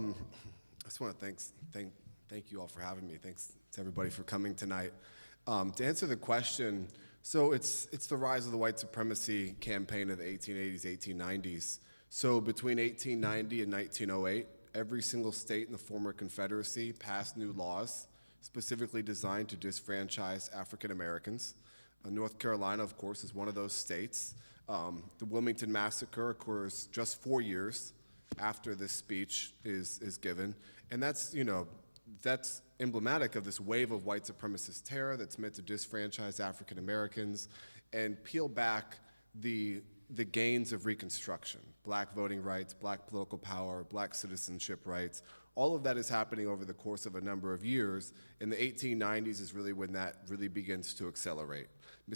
just want to thank you all for having me. Thanks to everybody for coming tonight. To answer the question, so it's the rise of the white supremacy campaign of the 1880s, 1890s. So between 1890 and 1908, every single state in the former Confederacy passed new laws specifically designed to disfranchise African Americans. North Carolina, of course, is one of those states. The Wilmington Massacre occurs just 4 years after this speech is given, and that's emblematic of this wave of white supremacist terror that's meant to disfranchise African Americans and peel back the gains of Reconstruction, black voting rights, black political power, black citizenship rights. All of that is happening over the course of a number of years. In the 1890s is really when that really begins to accelerate. The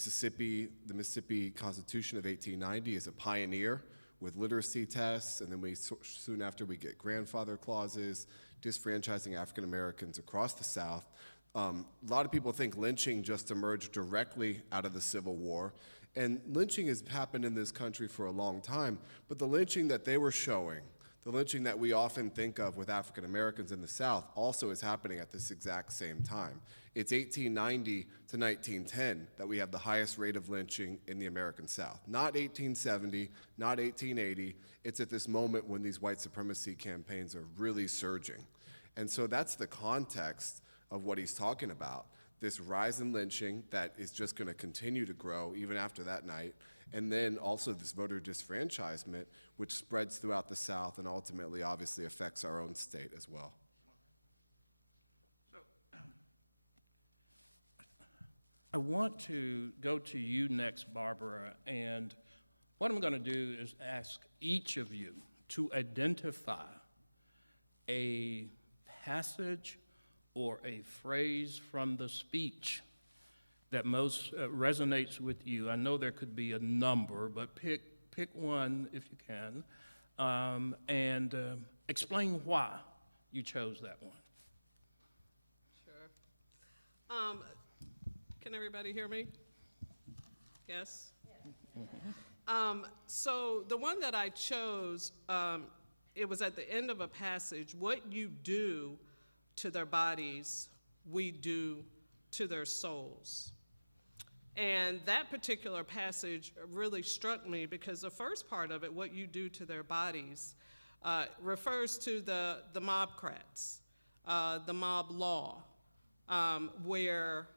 Mississippi Constitution of 1890 is a pioneer with literacy tests, and then soon after we get grandfather clauses, disfranchising African Americans across the South. A lot of people think lynching just emerged directly out of the Civil War, and lynching has happened in this country for a long time, but the lynching that they were showing, the lynching that we often think of with African Americans in the South, also is happening at this exact same time. It's 1890 to 1910 that we have the highest rate of lynching in the American South. Not 1870, not 1880. It's at this moment when these white supremacy campaigns are really surging. And so that's the context of what he's talking about, this rise in lynching that is just going to continue to grow even after that night, and then also this voter disfranchisement, which spreads throughout the South and ultimately obviously affects our own state as well. So, I want to go to you next, Barbara, and what I'm going to do is ask each of you to identify a passage or a phrase from the speech that most resonates with you. I know there could be a number, but pick one if you can, and explain why you chose that one. Sure. Can everybody hear me? Yes? So the one that I chose, it was at the end of a passage. What you do to their bodies, we do to their souls. And that particular passage really struck me because the first part of it, what you do to their bodies, refers to the mobcrats, the mob law, where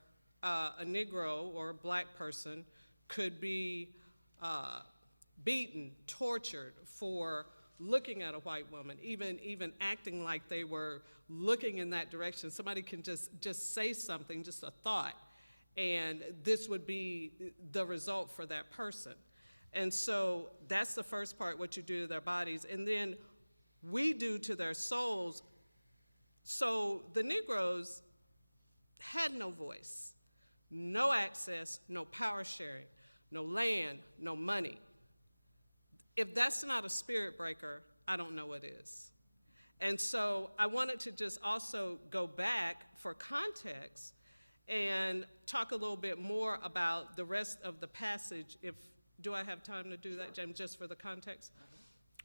a Negro or a black person could be beaten, tortured for looking at a white woman, even acting like they were looking in that direction. Somebody can just say something, just a thought, and this would be the result for that person. And so that's the first part, what you do to their bodies. And then we do to their souls. So the Negroes had no voice, no access, no power sharing, no land, no money. If that's not a spirit breaker, I don't know what is. And so I wanted to just also go back for context and talk a little bit more about the rest of the passage. Do I have time to do that, James, just for the context?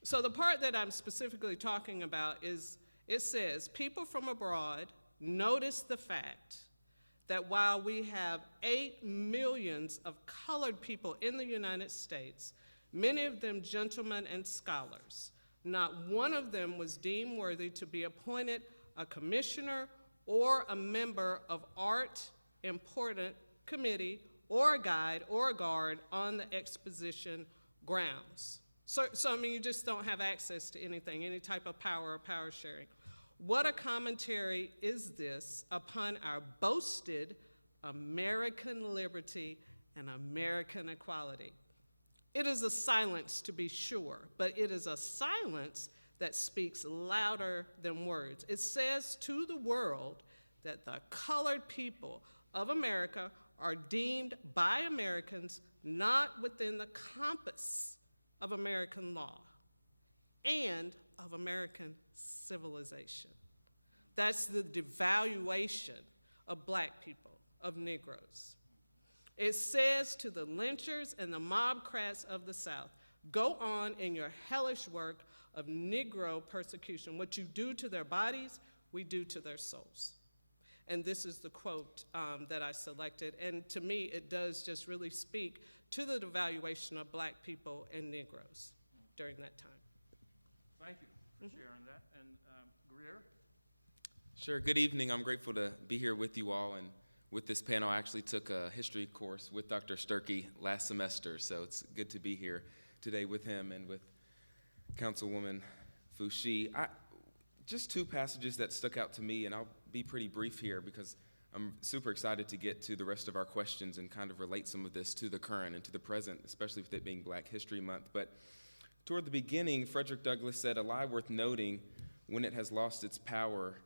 So the part that I'm specifically talking about is, it says, people from abroad notice the fact that while we have 8 million of colored people in the United States, many of them gentlemen and scholars, not one of them was deemed worthy to be appointed a commissioner or a member of art important committee or a guide or a guard on the exposition grounds. So I mean, you just don't have access to anything, any type of power or power sharing. What a commentary is this upon our boasted American liberty and American equality. It is a silence, to be sure, but it is a silence that speaks louder than words. It says to the world that the colored people of America are deemed by Americans not within the compass of American law and of American civilization. That's the devaluation of black people, of Negroes. It says to the lynchers and the mobcrats of the South, go on in your hellish work of Negro persecution. What you do to their bodies, we do to their souls. And this is the quote that I selected. And to me, it does just really speak to the devaluation of black people and Negroes during that time. Thank you for sharing that. And Greer? Sure, good evening. I'm grateful to be here with you all. And with this panel, I actually took a history course with Dr. Sturkey last semester. So it's good to be here today with him and with Councilwoman Foushee. Just two passages that stuck out to me, and I'll be pretty brief here because I'm super excited to get to the rest of our questions and kind of relate some of this to the current and to the present, especially with it being Black History Month. But toward the beginning, Frederick Douglass said, a lie worth noting when it has lost its power,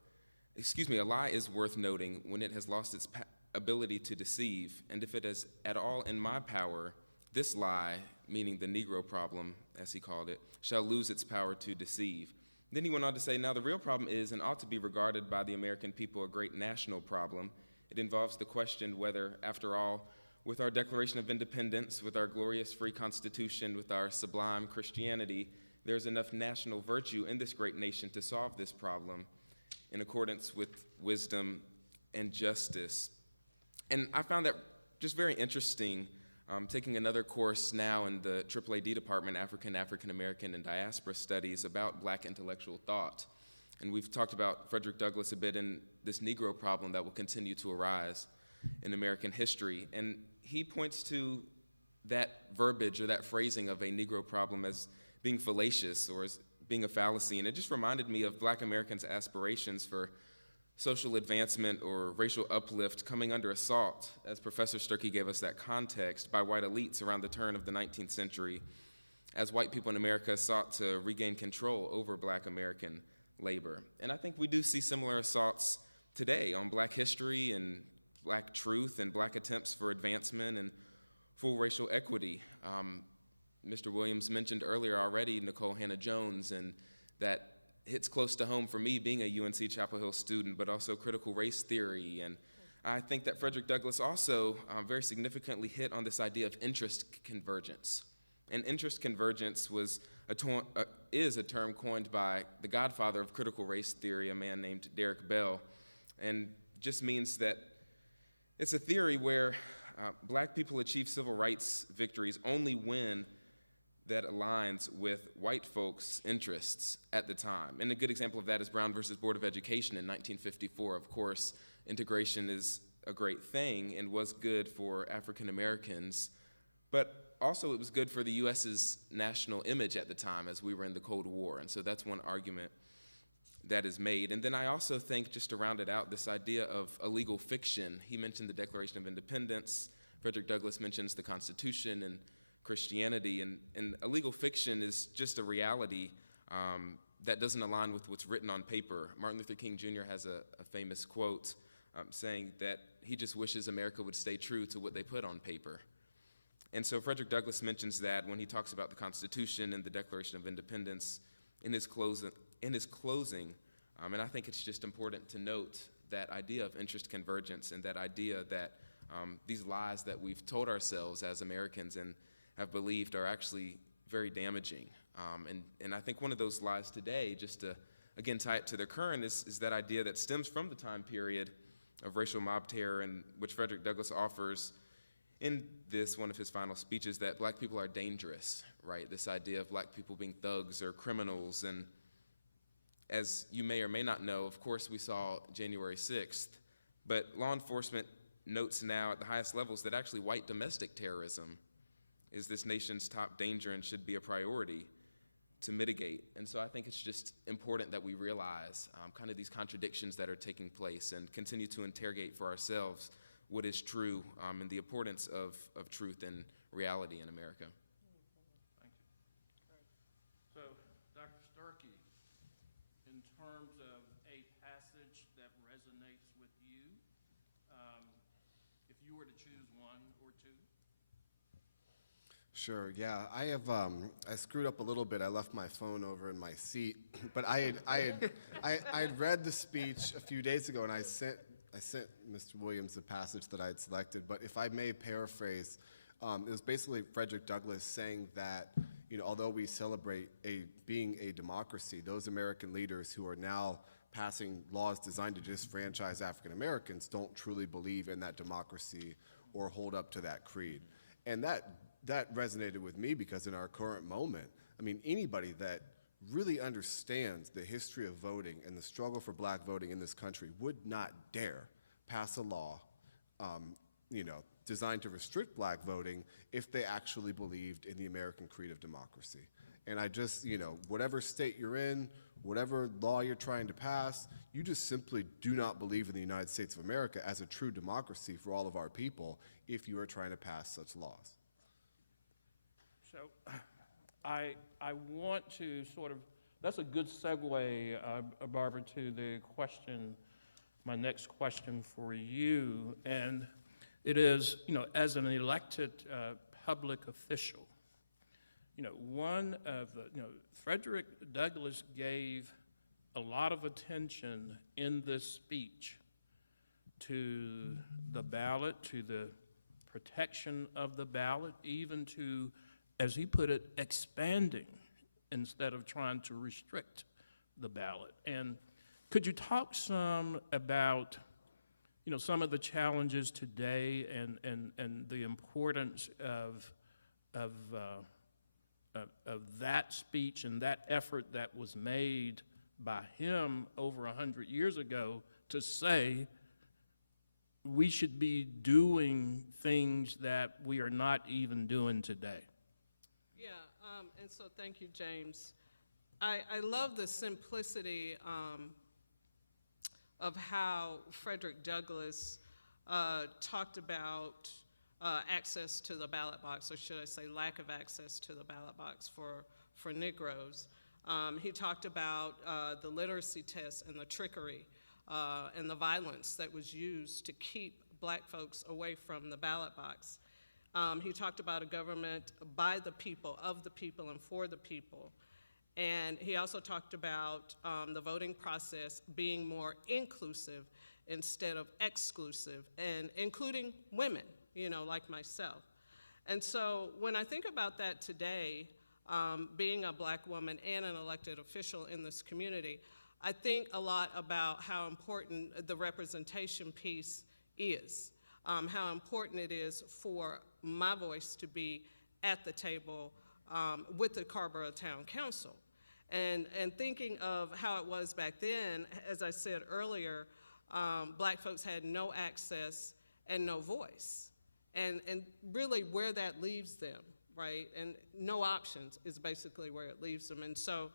a lie is worth noting when it has lost its ability to deceive, and if it is at all in my power, this lie, meaning the Negro Problem, as he called it, shall lose its power to deceive. Then he went on to say, now the real problem is and ought to be regarded by the American people a great national problem. It involves the question whether, after all, with our Declaration of Independence, with our glorious free Constitution, with our sublime Christianity, there's enough national virtue in this great nation to solve this problem in accordance with wisdom and justice. And I found that just very interesting. Taking another course now in the AAAD department, African American, and Diaspora Studies about Black intellectual thought. And we've talked about Frederick Douglass a bit in this Negro problem that will continue to arise in American history. And he points to that verbiage or that phrasing of a Negro problem as being fallacious or as being a fallacy. And it just reminded me of Black Americans' aspirations for social advancement or racial uplift coming under assault, as Professor Sturkey gave us that context, by white elites around the turn of the 19th century, as white people in America sought to regain control over Black American labor. And I think we do see similar assaults today on Black history and Black truth and Black attempts for advancement and full racial equity. Mr. Williams mentioned earlier already Nicole Hannah-Jones, and that hits close to home for me being a UNC Chapel Hill student, but also critical race theory. And I think that Frederick Douglass also very significantly hit on this idea of interest convergence. And interest convergence is a term coined by the godfather of critical race theory, a man named Derek Bell, and just means that it's a theory where Black people achieve civil rights victories only when that aligns with white folks' interests at the time. And a good example of that is Brown versus Board of Education in 1954. Of course, integration is a great thing and was good for African Americans, but also it was good for the U.S.'s national image at the time as we were in the Cold War. And so that's one argument that is made. And then I also think, just to round it out, this idea of a legal fiction. He mentioned the Declaration of Independence. Frederick Douglass mentions the Constitution and Christianity, and a legal fiction is just a reality that doesn't align with what's written on paper. Martin Luther King Jr. has a famous quote saying that he just wishes America would stay true to what they put on paper. And so Frederick Douglass mentions that when he talks about the Constitution and the Declaration of Independence in his closing, and I think it's just important to note that idea of interest convergence and that idea that these lies that we've told ourselves as Americans and have believed are actually very damaging. And I think one of those lies today, just to, again, tie it to the current, is that idea that stems from the time period of racial mob terror, and which Frederick Douglass offers in this, one of his final speeches, that Black people are dangerous, right? This idea of Black people being thugs or criminals. And as you may or may not know, of course, we saw January 6th, but law enforcement notes now at the highest levels that actually white domestic terrorism is this nation's top danger and should be a priority to mitigate. And so I think it's just important that we realize kind of these contradictions that are taking place and continue to interrogate for ourselves what is true and the importance of truth and reality in America. in terms of a passage that resonates with you, if you were to choose one or two? Sure. Yeah, I have. I screwed up a little bit. I left my phone over in my seat, but I had read the speech a few days ago, and I sent Mr. Williams the passage that I had selected. But if I may paraphrase, it was basically Frederick Douglass saying that, although we celebrate being a democracy, those American leaders who are now passing laws designed to disfranchise African Americans don't truly believe in that democracy or hold up to that creed. And that resonated with me because in our current moment, I mean, anybody that really understands the history of voting and the struggle for black voting in this country would not dare pass a law, designed to restrict black voting if they actually believed in the American creed of democracy. And I just, whatever state you're in, whatever law you're trying to pass, you just simply do not believe in the United States of America as a true democracy for all of our people if you are trying to pass such laws. So I want to that's a good segue, Barbara, to the question, my next question for you. And it is, as an elected public official, one of the, Frederick Douglass gave a lot of attention in this speech to the ballot, to the protection of the ballot, even to, as he put it, expanding instead of trying to restrict the ballot. And could you talk some about, some of the challenges today and the importance of that speech and that effort that was made by him over 100 years ago to say we should be doing things that we are not even doing today? Yeah, and so thank you, James. I love the simplicity of how Frederick Douglass talked about access to the ballot box, or should I say lack of access to the ballot box for Negroes. He talked about the literacy test and the trickery and the violence that was used to keep black folks away from the ballot box. He talked about a government by the people, of the people, and for the people. And he also talked about the voting process being more inclusive instead of exclusive, and including women, like myself. And so when I think about that today, being a black woman and an elected official in this community, I think a lot about how important the representation piece is, how important it is for my voice to be at the table with the Carrboro Town Council. And thinking of how it was back then, as I said earlier, black folks had no access and no voice. And really where that leaves them, right? And no options is basically where it leaves them. And so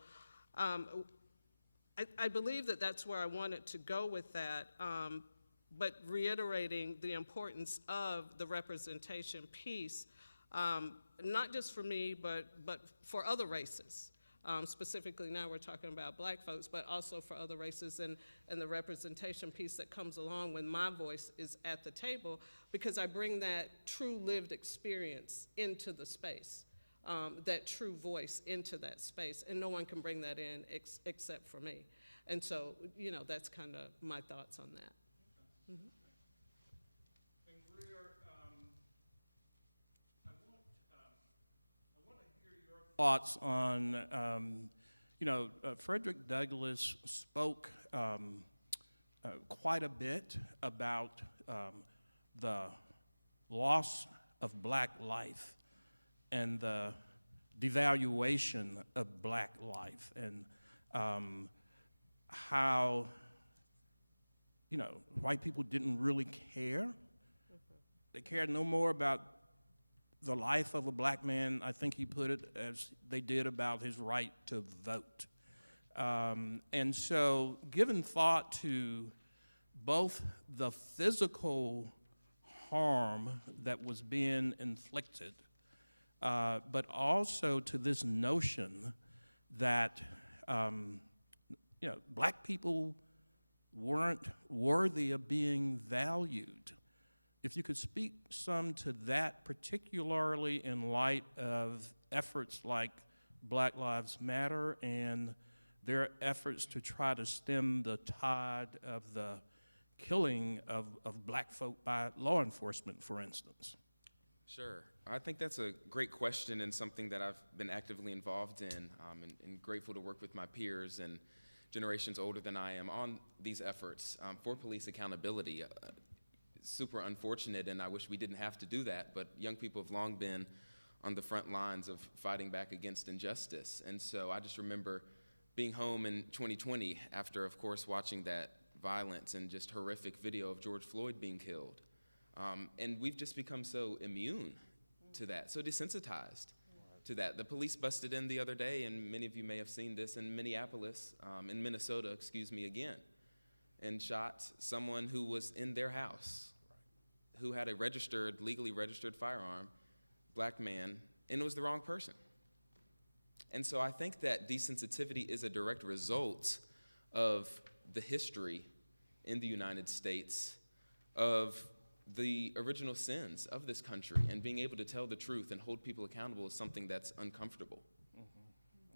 I believe that that's where I wanted to go with that, but reiterating the importance of the representation piece, not just for me, but for other races. Specifically now we're talking about black folks, but also for other races, and the representation piece that comes along when my voice is at the table, because I bring that true lived experience into the space, that true voice into that space, and no one can bring that in except for me. And so, that's kind of my thoughts on that. Mm-hmm. And Greer, I want to hear your thoughts on, Frederick Douglass spoke quite a bit about the loss of black life and the devaluation of black life, and how, white people didn't really care. Mm-hmm. They cared no more about the life of a black man, I think he put it, as they did about his right to vote. And so, given thought to both the physical harm that was being inflicted, but also to this notion that, black people weren't worthy of being valued. If you could speak some to that, particularly in light of efforts like Black Lives Matter and their efforts to try to stem the tide of the killing of black folk by law enforcement, for instance. Sure. I think that's a great question and something that I've been actively involved in, and grateful to work with my peers and generations older than I am on these efforts for police accountability. Super unfortunate, and I wish we didn't have to do that, but young people have long been on the front lines of fighting back against injustice. And so I just remember being home in 2020 after, of course, watching that violence and just horrific video of George Floyd being killed. And we've just become so immune to that, so desensitized to that. The police busted in the other day, and many of you may have seen this in Minneapolis, in Minnesota, again, and shot someone who was in their house, who had a legally registered firearm, black man, and it was the wrong person. And so I think that desensitivity is a direct result of the history in the United States of the original sins of this country, and being able to tell the truth and hold people accountable is something that's uncomfortable.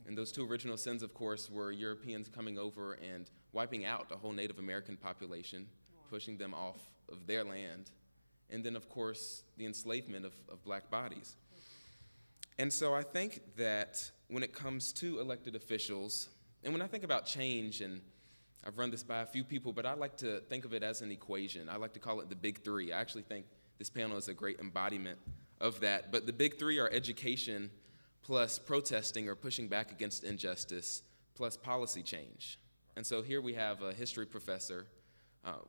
And those two original sins, of course, were Europeans coming over and wiping out a whole Native American population, pushing them off of their land, and then, of course, the enslavement of black bodies. And so I think that when it comes to elected officials, and when I think about change, and I've run this by a few people, but I like to think of it as an equation. I like to call it the big three. I actually think this panel is a great embodiment of that. But the big three are education, plus protesting or pushing back against injustice, plus policy change. And so here we have a history professor,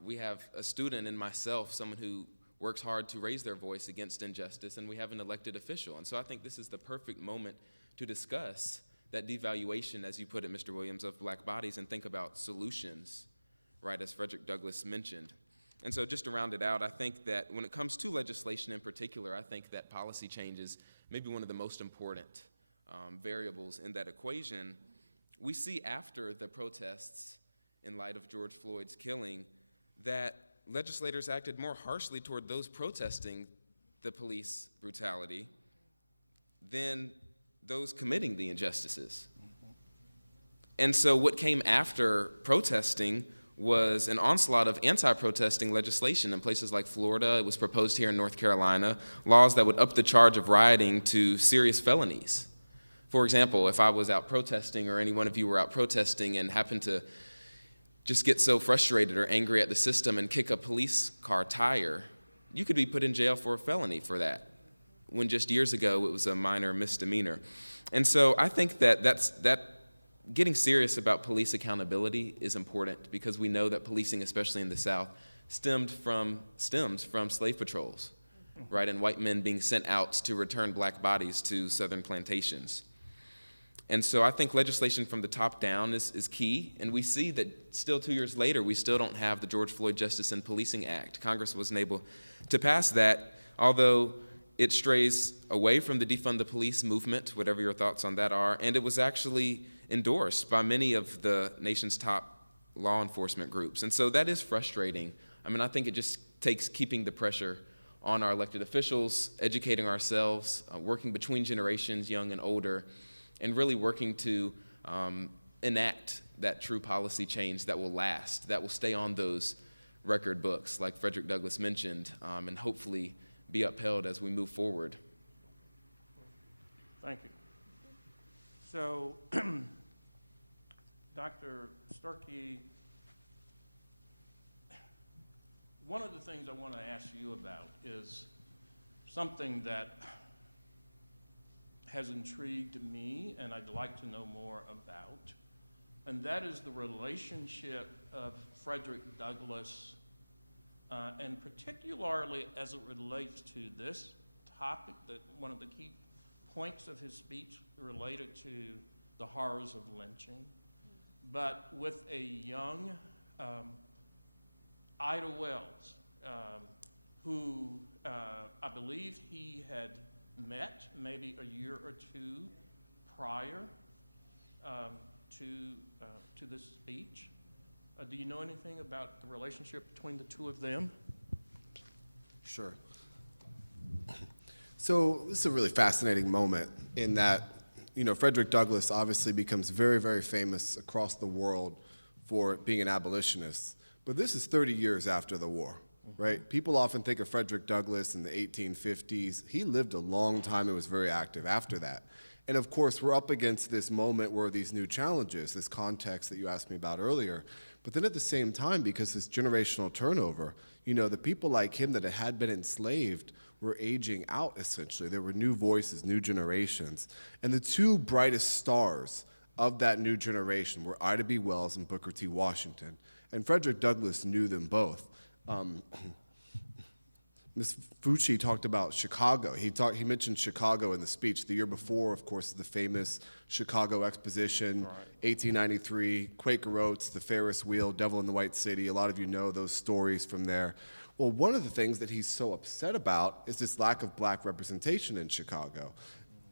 we have a student and myself, someone who works hard to raise their voice against injustice, and we have an elected official. And so I think this is the perfect moment to discuss that devaluation, as you put it, Mr. Williams, of black bodies, and think about solutions, right, as Frederick Douglass mentioned. And so just to round it out, I think that when it comes to legislation in particular, I think that policy change is maybe one of the most important variables in that equation. We see after the protests in light of George Floyd's killing that legislators acted more harshly toward those protesting the police brutality than those committing the injustices. And so what came after protesting was an onslaught of anti-protesting legislation in places like Florida. It was proposed here in North Carolina, laws that would up the charge of rioting to serious felonies. For example, if I was out protesting, or any one of you were out protesting and happened to just get so frustrated or angry at the system and kick a police car tire, you could be put in jail for a felony for that, when just years ago it was a minor misdemeanor. And so I think that getting serious about police accountability is important, because we know that policing, especially in the South, stems from slave patrols, right, and white men being sent out to return black bodies to southern plantations. And so I think legislation from the top down is key, and we see that still 2 years later, we still don't have the George Floyd Justice and Policing Act. Congress wasn't able to pass that, although it strays away from the defund the police movement, whatever your thoughts on that are, and it was actually endorsed by many of the nation's top law enforcement groups. And so that is frustrating. I mean, I think it just takes keeping the pressure on our elected officials, educating ourselves, working between generations, young and older, and really working to enact that true policy change that will last, that will stay on those record books, like Frederick Douglass mentioned, and hopefully be upheld as we move forward. Thank you. So, Dr. Sturkey, one of the things I want to ask you about is something that has intrigued me and I'd like to know more about, and that is the relationship of Frederick Douglass, and particularly as it relates to this topic, that one of the key points of his speech related to the horrors of lynching, but with a young Ida Wells, who I believe he had met maybe a year or two prior. to, to this speech. Do you know anything about the relationship between the two of them? Sure. So this is a really fascinating moment in that, Frederick Douglass obviously becomes very, very famous across the world for being an abolitionist. But this is 30 years after the war, right? People often think of Frederick Douglass in the 1850s. He lived a long time and was very active after that. And of course, we're up against this moment where these new challenges, this context that you asked me about earlier. But then at the same time, because this generational turnover, the people like him that had been enslaved were aging out, essentially. There were new voices, new generations. And the two brightest stars of that new generation were Ida B. Wells and Booker T. Washington. And Frederick Douglass knew them both. Ms. Fucci talked about Chicago. He mentioned Chicago in the speech. The year before, of course, is the famous Chicago Exposition, 1893, Quaker Oats, the Ferris wheel, Devil in the White City. A lot of you know those stories from there. Well, one of the things that he's so upset about is this lack of black representation in Chicago.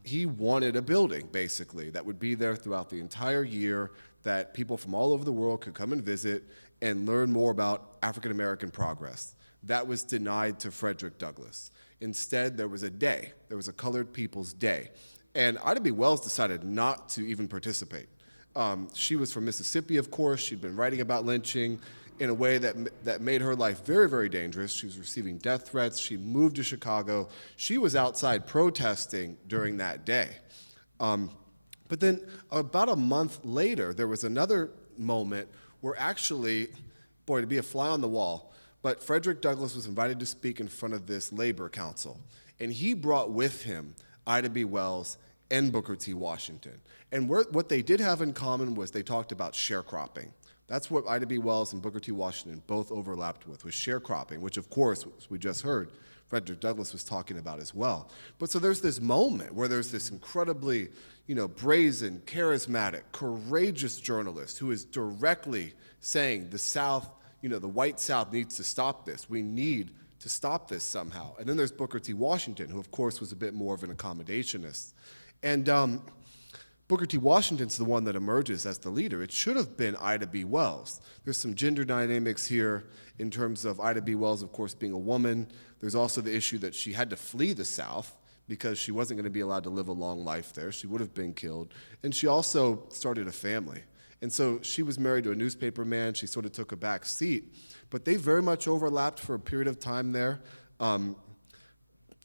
He wanted a building, basically, that would be there throughout the entire year, that people from all over the world could come and visit and learn more about African American progress. That was denied to Frederick Douglass. Instead, there was a day. There was a Colored People's Day. And Ida B. Wells decided not to even participate. She was from Mississippi, of course. She'd been writing about lynching in a way that made her life very, very dangerous. She was receiving death threats. She moved to Chicago. She was outside protesting during that day. But then about a month later, there was another moment where actually, boy, to be a fly on the wall, but Frederick Douglass was invited to speak in front of this labor council. And he brought with him Ida B. Wells and Booker T. Washington. And what they did have in common was they talked about sharecropping. That's what Ida B. Wells and Booker T. Washington both overlapped with, was sharecropping, which of course, as we just heard, Frederick Douglass was talking about as well. But so there's this moment where there's this incredibly, brazen, charismatic, courageous journalist who is directly saying the South, the white South needs to stop this. We need to stop this somehow. And then there's Booker T. Washington, who of course was a bit more of an accommodationist. And Booker T. Washington's the one that emerges as the leader. It should have been Ida B. Wells. There's some gender dynamics here in terms of Ida B. Wells, of course, being a woman. There's also the issue that she had to flee the South because she wasn't going to be allowed to live a long life there. She would have been killed. And she also started a family. And so she was married to a newspaper man. She sort of took a back seat. But they very much overlapped for a period of time there.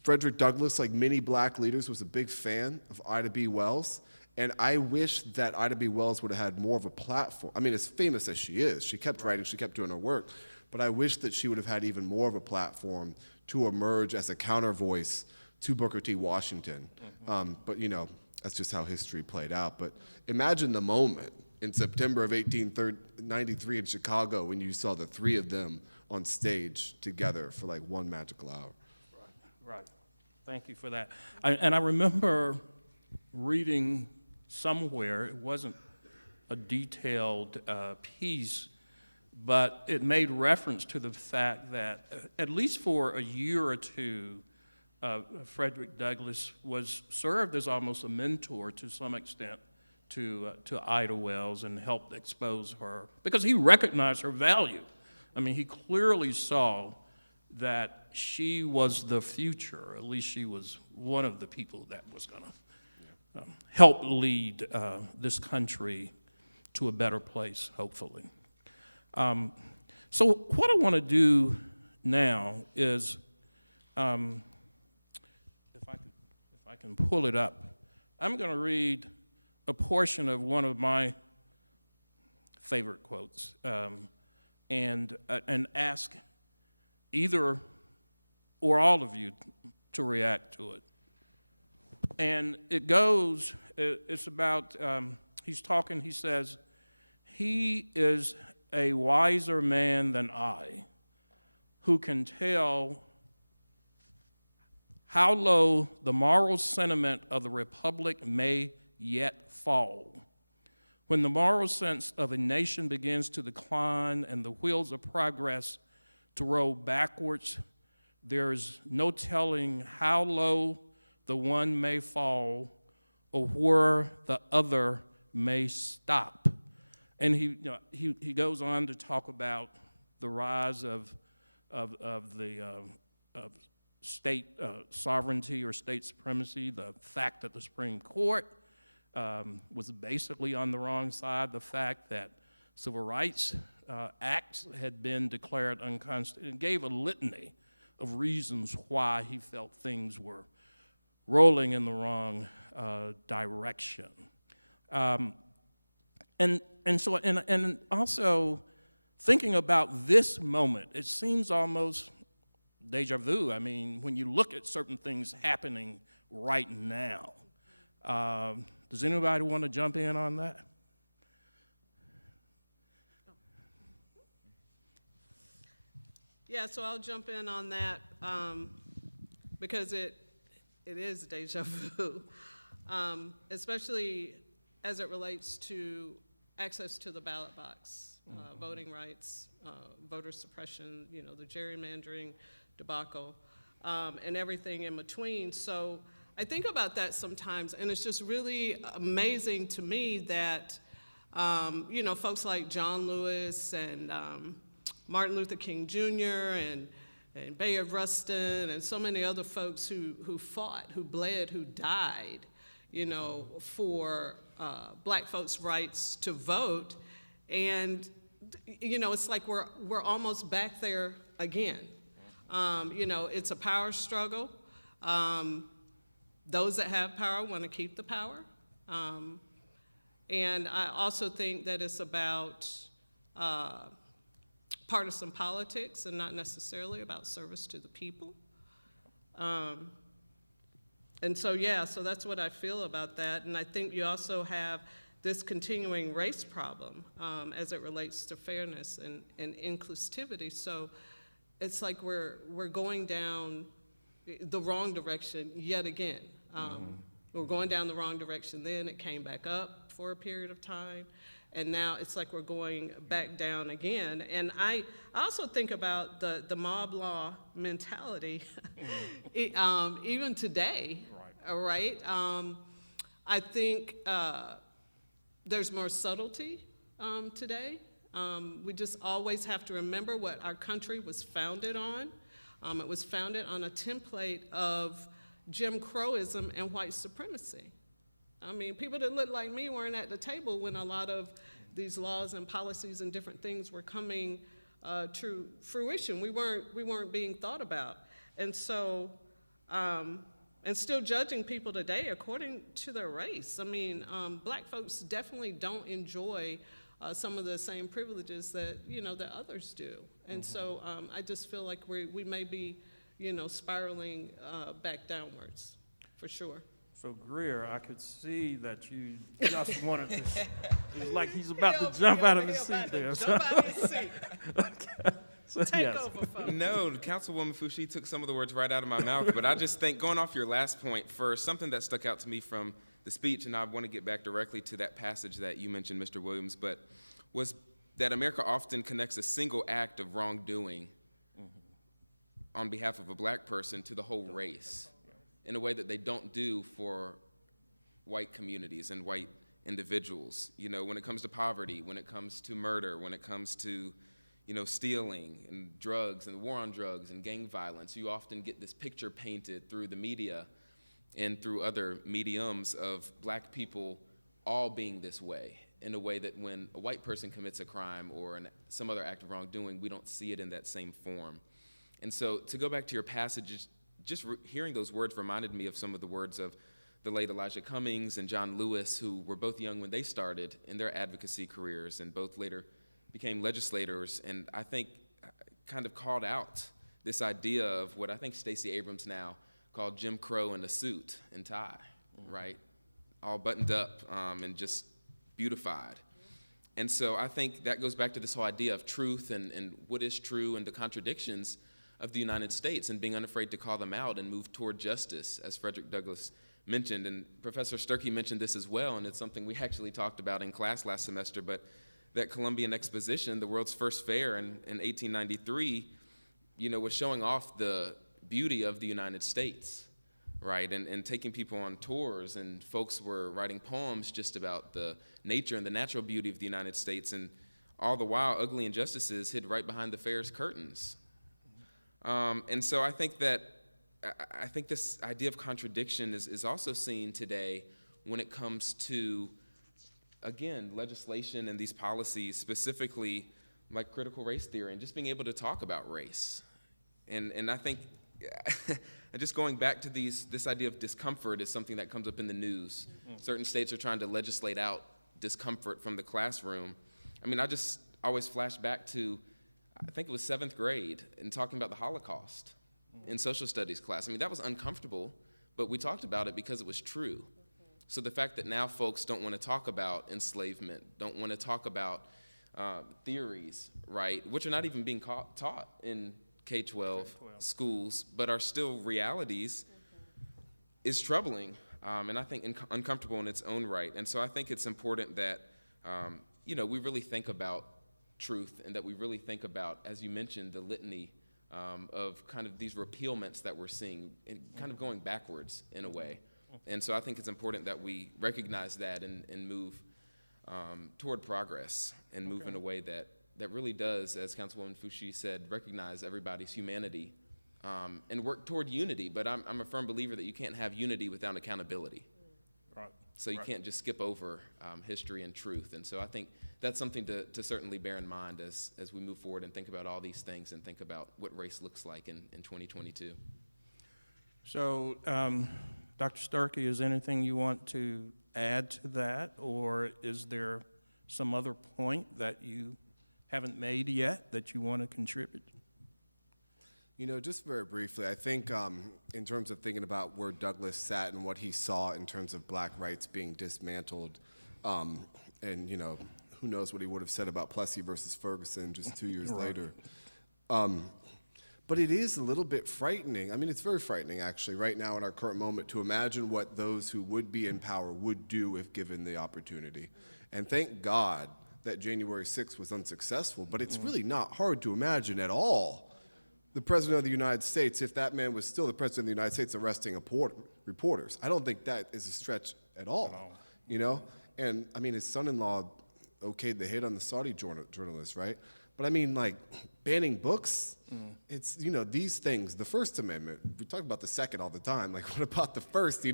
Frederick Douglass, like many black leaders, was a big fan of Ida B. Wells. And I wish that Ida B. Wells would have had more of a platform. I mean, as famous as she is, she kept writing, she kept doing her work. But I wish that she would have had even more of a platform to emerge as a counter voice to Booker T. Washington. But, that's just how history played out. But imagine the moment in September of 1893 in Chicago when you saw the three of them on stage together for like one magical hour. Right. Thank you for that. And I remember reading somewhere, it wasn't a detailed piece, but it made reference to the fact that at least for a year or two, Frederick Douglass served as almost a mentor to some extent to Ida Wells and helped expose her, because he recognized her value. I mean, he clearly saw that she was the future, at least she was one of the people that was going to help lead this country to a better place, hopefully. So what I want to do now is, if I can pull it up, I'm going to read a portion of one of my favorite quotes and ask either or all of you to react to it. And it goes, it's about, he's talking, he says, "He is a wiser man than I, who can tell how low the moral sentiment of the Republic may yet fall. When the moral sense of a nation begins to decline and the wheels of progress to roll backwards, there is no telling how low the one may fall or where the other may stop. And he goes on to talk about the rise of state sovereignty or state supremacy, the fact that the Supreme Court was basically on the wrong side, the fact that civil rights acts had been declared unconstitutional, and gave a litany of reasons why he felt things were rolling in the wrong direction. And also thinking about this moment, it seems almost deja vu. I mean, when you look at certain things happening right now, does anybody want to jump in on that? Yeah, so I'll jump in on that because it is deja vu, especially as it relates to access to the ballot box, voting rights, voter suppression, the gerrymandering debacle, and everything in between. So I think about that sometimes, and it's just really amazing to me that, folks like John Lewis and Martin Luther King Jr. and Bayard Rustin and so many other folks who fought, who bled, who died, for black folks' rights to vote. And, it's like we're almost back there again. It's a power struggle. Those that have power want to keep the power. And I also think that it's about partisan politics and not necessarily about service to the people. And so, so that's what I feel about that. And I think you also have this continuing race problem as it relates to fairness and inclusivity. So it's like we're going down the wrong direction yet again. We're going down the wrong direction then, it came back up for a period of time, and now it's like we're going back down again. And I also think about the mob law mentality, even today, right? I think there's more subtlety today. We just always have to remember what our country was founded on. It was founded on a template of Jim Crowism and white supremacy. I mean, people that look like me weren't at the table when a lot of these laws and policies and different things were coming to fruition. We weren't being thought about. And so, and still judging people today according to their race. I mean, black folks definitely don't enjoy some of the same privileges that, that others do. And so I just feel like we may be, spiraling back downwards, for sure. So Greer, I could see that you just wanted to, it's like he's about to jump out of his seat there. Jump out of his seat. Okay. So, Take yes. over, folks. No, Councilwoman Foushee took some of the words right out of my mouth, but I just think, going off your last point first, something that stuck out to me from the speech, and I want to get back directly to that passage that you mentioned, Mr. Williams, but was that America often connects a single act of wrongdoing on behalf of a black person to the whole race in a way that they don't do for white communities and white individuals. When it comes to poverty, when it comes to murder, when it comes to stealing and drugs and the war on drugs and gang violence, you often get this picture painted through the media and through other mediums of black people all being this way, in a way that when a white person commits a crime or some other act of wrongdoing, we don't see it in that same form. And so to go back to your passages, just hearing those words reminded me of some of the words of the late Elijah Cummings and John Lewis, who were both young when they started in their advocacy careers and both later became legislators, and I think kind of called out this idea of what I think Stacey Abrams now called Jim Crow in a suit and tie, right? All buttoned up and just beautified. And so I think that goes back to this whole idea of truth and what is true and the contradictions of the United States and being unafraid to call them out and move toward justice, as Frederick Douglass mentioned. And Professor Sturkey mentioned this as well, and it's something we actually talked about in class last semester, but that Columbian Exposition, the world's first fair in 1893, was showing off the beauty of the United States, right? And taking people on tours, and folks were writing poems just about the nature and the natural beauty of the United States, and all the while, ugly injustices hid right behind the fair's curtains. And so I think this idea of contradiction is also seen today when it comes to, again, legislation and these policies, specifically like critical race theory and just being able to talk about race. And I think just going back to this idea of discomfort is something that comes up in the news. Certain states are trying to legislate out discomfort from the classroom. I mean, I just always flash back to, I think it was 7th grade, and talking about the Holocaust in social studies class. I mean, that was uncomfortable, but we talked about it because it was true. So the fact that now folks don't want to talk about enslavement, don't want to talk about theories, right, which are not even being taught in K-12 schools, but are still realities, is troubling, and I think uncomfortable in its own right. And so I think it's important that we really think about truth, and that we really think about, as you mentioned, the litany of kind of these repealments that we're seeing, and kind of going backwards in a way. And so I think it's important that we recognize that and move toward progress, and move in a way that really does, as Councilwoman Foushee said, recognize everybody's humanity and work toward unity. But I'm a firm believer that you can't have unity without accountability. Right. So you can't just skip over history and truth. And so I think that's something to certainly bear in mind as we move forward and think about all these things and think about what race looks like in 2022. So, Dr. Starkey, is anything you want to add to that, or is there some other point that you haven't made yet that you want to contribute? Just very briefly, I think in terms of thinking about where Douglass sat and what he saw in terms of black rights being dismantled, and, who knows what he would have said about Plessy versus Ferguson just 2 years later. But it is a little bit frightening. I mean, it's very frightening, actually, right now in our current moment, to imagine what those who would be in power would do if given the opportunity. And thank God that January 6th was unsuccessful, but it's really not hard to imagine at all the President of the United States, if that man was still the President of the United States, arresting reporters. I don't think that is a stretch at all, And, I mean, his son-in-law okayed the hit on the Saudi journalist, right? But I mean, like, banning books, it's, these things, the First Amendment, we talk about the second all the time, like, what about the first,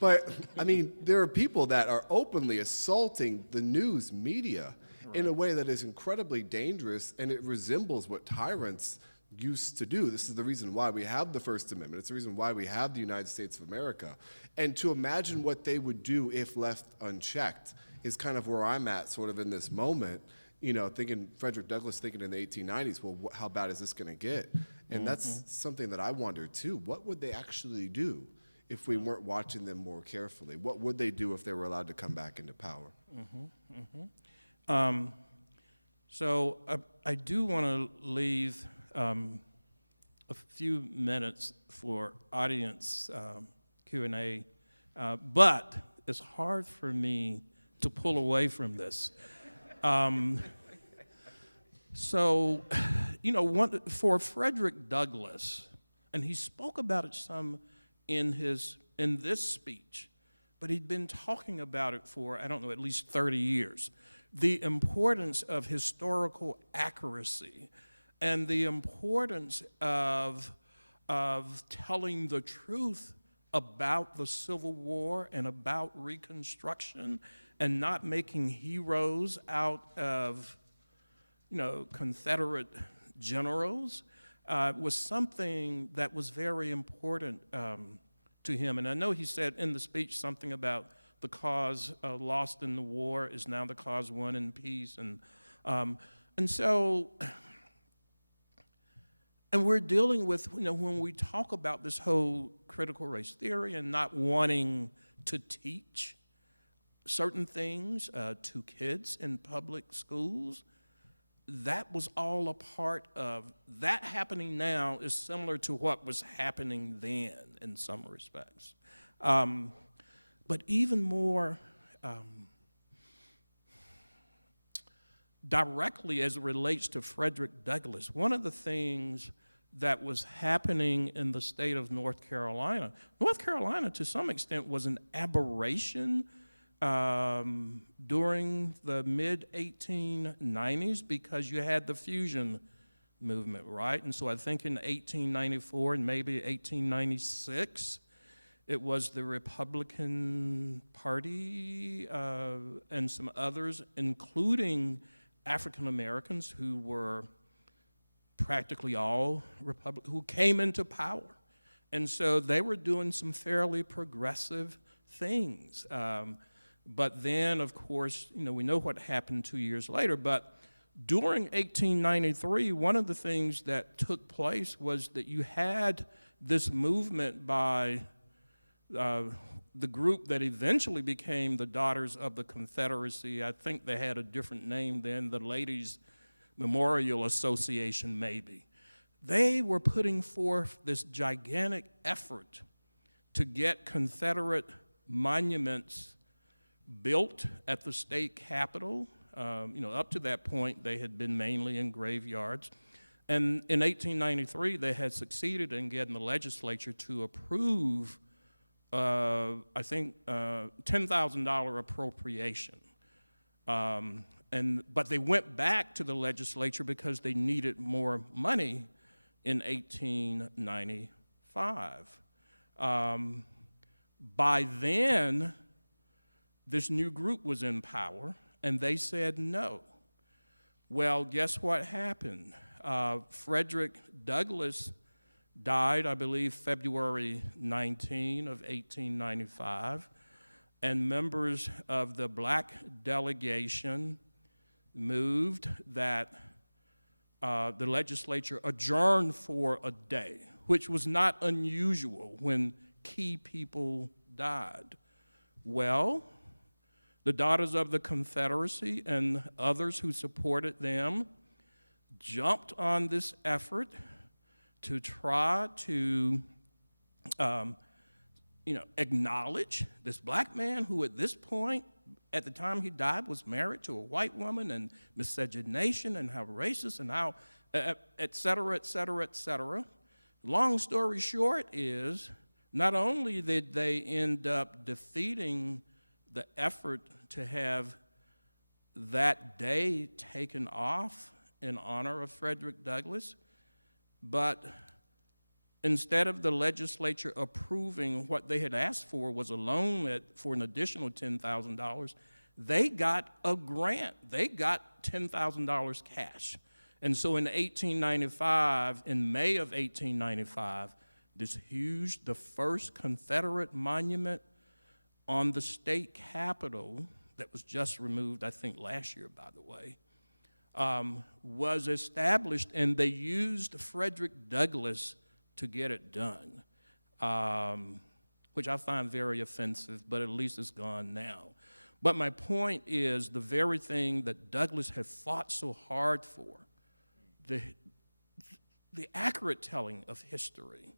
But, I mean, there are people that are openly assaulting the news media in a way that is incredibly dangerous, and it resembles what tyrants used to do. This is the reason why we have the First Amendment. It's the reason why we have the United States of America. And to imagine what they would do if left unchecked is kind of where I'm at sort of in this moment, thinking Frederick Douglass thinking in the 1890s, well, how bad is this going to get? And that's something that I wonder too. What would they actually do if we weren't watching them more carefully? What would they do if they were allowed to come back into power? So I do want to leave a few minutes for audience Q&A, but it's hard for me to pull away from this. For Frederick Douglass, and he spoke about it some in this speech, but he'd been talking about it for, I don't know, at least 30 years. The importance of historical accuracy and the importance of telling the truth about the Civil War and about Reconstruction, and not making heroes out of, Confederate generals, was something that was very important to him. And I know he said in the speech something about the cause lost in the war is now the cause won in peace. And we're dealing with, when we talk about this whole critical race theory and not wanting to teach certain things to kids in public schools, that was all a part of, that happening now is similar to what was happening then in some respects. But even more directly as it relates to Frederick Douglass, one of the things that was happening in the state of North Carolina. North Carolina, to some extent, was an aberration during the mid-1890s because you had the fusion movement, right? And so I think in 1894 and maybe 1896, it was the Republican Party and some others, including African Americans who were practically all Republican, who came into power. And so they were doing some fairly progressive things. But then, of course, you know, we know what happened 2 years later, but during 1893, one of the things that took place was that you had this movement by the group that eventually became the Daughters of the Confederacy. I think they had a different name then, the Ladies Memorial Association, maybe. They were putting forth this gigantic effort to get Confederate monuments built at the state capitol. You know, up to that point, they had been mainly in graveyards. And in 1893, they had succeeded in getting the legislature to approve, I think, $10,000 appropriation. But they went back to the legislature because they needed more money in 1895. By then, this new group was in power, and they said no. Well, guess what happened? Frederick Douglass died, I believe, February 19 of 1895, and members of the black delegation moved that the legislature adjourn for a day, which was not unusual when key people died. Well, the Daughters of the Confederacy and others who supported them jumped on this effort to try to acknowledge this black man who at this point, at the time he died, was married to a white woman, and miscegenation, and how racist, and how et cetera, et cetera, et cetera. Long story short is, not only did they end up defeating the effort to have that day taken off in honor of Frederick Douglass, but instead of the legislature approving what they had asked for was a loan for an additional $10,000, they got a grant. They got $10,000 cash. And so in 1895, in May of 1895, the first Confederate monument on the state capitol, that was just removed, I think, last year, by the way, was established, and they used Frederick Douglass to get it done, which I find very offensive, but at least it's gone now. But my point is, the very thing that Douglass had fought so hard for, the accurate telling of history,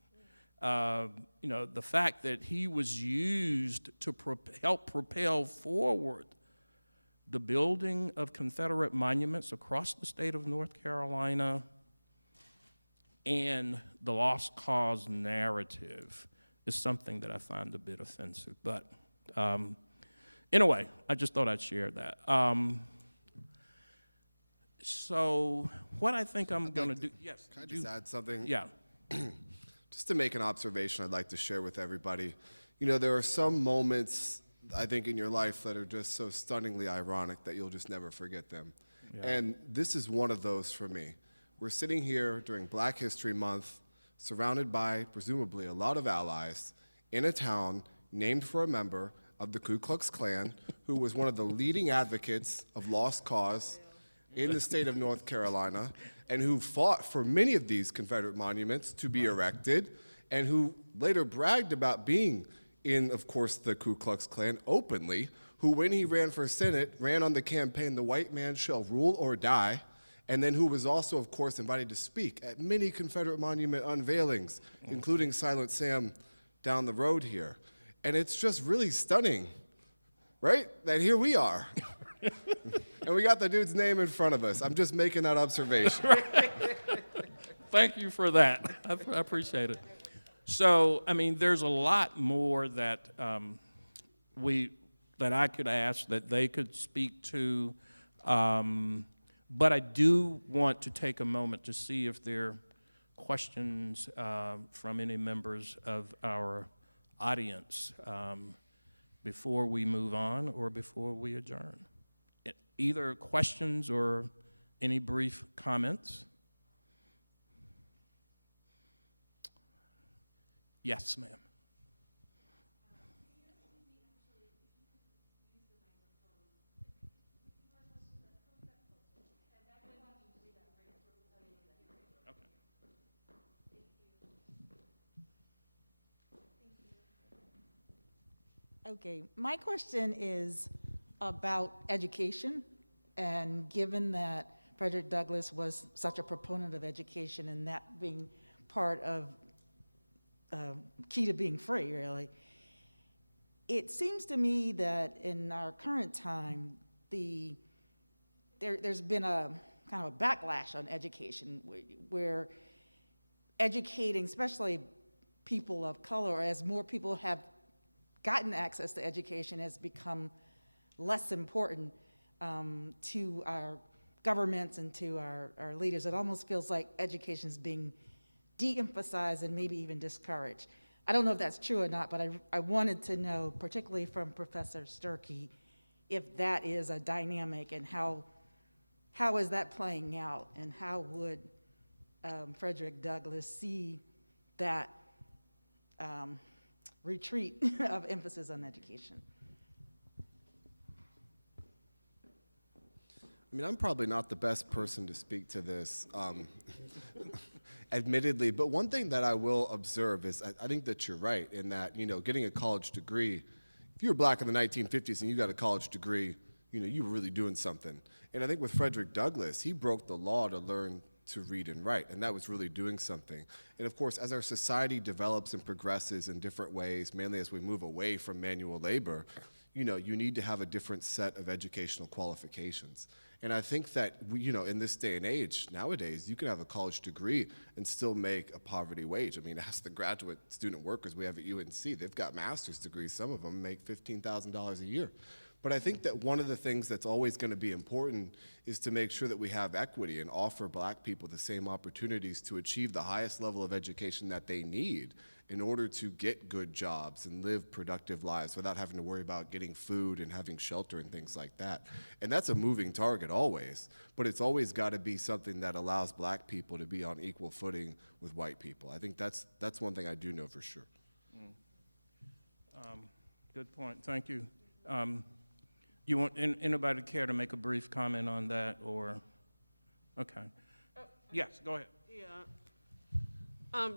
the fact that he was used to help propel forward the building of Confederate monuments across the state of North Carolina and the lost cause narrative is something that I find a bit offensive. But anyway, I just thought I'd share that. So what I think I'm going to do, yes. Can I just add something? Yeah. Just to make an observation I'd like to share with everybody. You know, there are some moments, I think, in your life that are just so stunningly ironic that you'll just never forget them. Yeah. And this is one of those for me. We're sitting here during Black History Month, surrounded by, presumably, a lot of allies, in a town named for a member of the Ku Klux Klan, who was one of the leading advocates of lost cause in the state of North Carolina, and who fought for many of these Confederate monuments to be erected, and who later bragged about being in, of course, the Ku Klux Klan openly, who, when he ran for Senate, ran on the campaign, "The White Man Shall Rule or Die," and then who was also, of course, invited to speak at many Confederate monument unveilings, including Silent Sam down the road here. And it's just really stunning, right, that here we are. And we got the dude's name in front of us. I'm just making that observation. Thank you for that. I appreciate it. So, I mean, there's a lot more that that I could ask, that they could speak to, but I do want to take a moment to see if there are questions from any members of our audience before we move on or before we adjourn. Either questions or any brief comments? Yes, ma'am. Okay, my question is about education, and given that Frederick Douglass was such a proponent of education and that being part of key to being free, really, it seems to me that in our current time, there's been a kind of a backlash on education where educating, especially people of color, as more people have gotten access to education, has become less important to our governments and to our leaders. It almost feels like education is being de-emphasized and maybe even discouraged. I don't know if that's true or not, but I wanted to know, particularly from Professor Sturkey, if that is a dynamic and how is that playing out, and how would Frederick Douglass see that retreat of emphasis on education? I mean, I'm probably not the best person to speak to this, admittedly, but one thing that I will observe is I think that you're right in that, getting a college degree, if you were black in the 1950s and you got a college degree, you were really doing something. And I think with Frederick Douglass, he broke the law to learn to read and write, and that was really doing something. And of course, as our society develops and progresses in different ways, mainly as we move away from manual labor, you need to have a different set of educational qualifications. And I think that, in this day and age, nowadays, you can have a college degree and still make a poverty wage. I mean, ask the graduate student workers we have at UNC. They've got master's degrees. Some of them make $15,000 a year. But I think that one of the things that's always going to be important is to make sure that we have equity and offer black people the same opportunities to achieve the highest level of education that they need in order to get good jobs and live productive lives without having to worry about getting food and having shelter and things like that. And that's a moving target always, but it's always got to be something that allows black people to be on equal footing with white people. I think that's one thing I do know for sure. Good point. Thank you. You want anybody care to make a brief comment on that, or? Okay. Yes, go ahead. Yeah.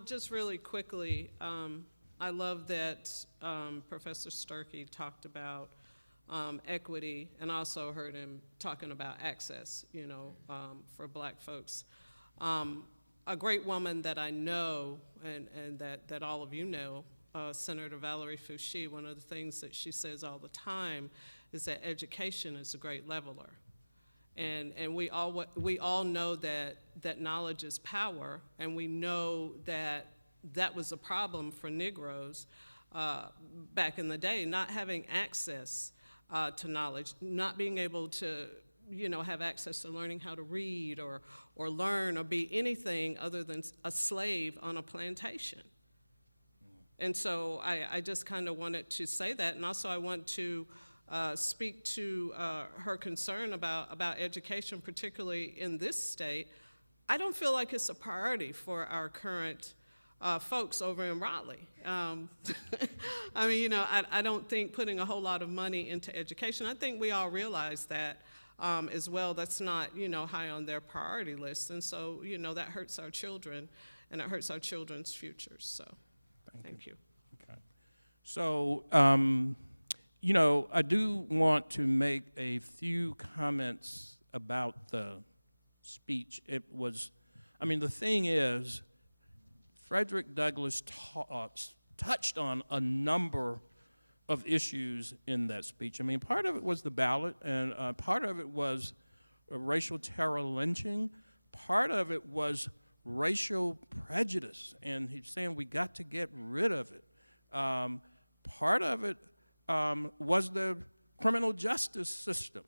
Just really quickly, I love that Professor Sturkey talked about equity, and also heard him talking about access, for black folks. A great woman that I know, and that all of you know, Senator Valerie Fouché, one of the things that she says all the time is that education is a great leveler. And we all know that knowledge is power, and we know that that was a problem for Negroes back in the day, not having access to knowledge, not being able to have access to learning how to read or learn or be anything other than a slave on a plantation. And so I just kind of wanted to say that, and also I want to speak to her concern about education, particularly in this state. I don't feel like it's a priority for our current folks over in Raleigh. I mean, I don't think putting a whole lot of money into education, I think we all realize that as well. That's not, high on their priority list. And so, that hurts our children, and it hurts our children's futures. So, thank you. Okay. So, I do want to make a few comments about the speech. The thing is, Frederick Douglass touched on a number of issues in that speech. I mean, part of it was the ballot, and part of it was racial terror lynching. Part of it was racial prejudice, and he's saying we got to get rid of it. Part of it was the criminal justice system,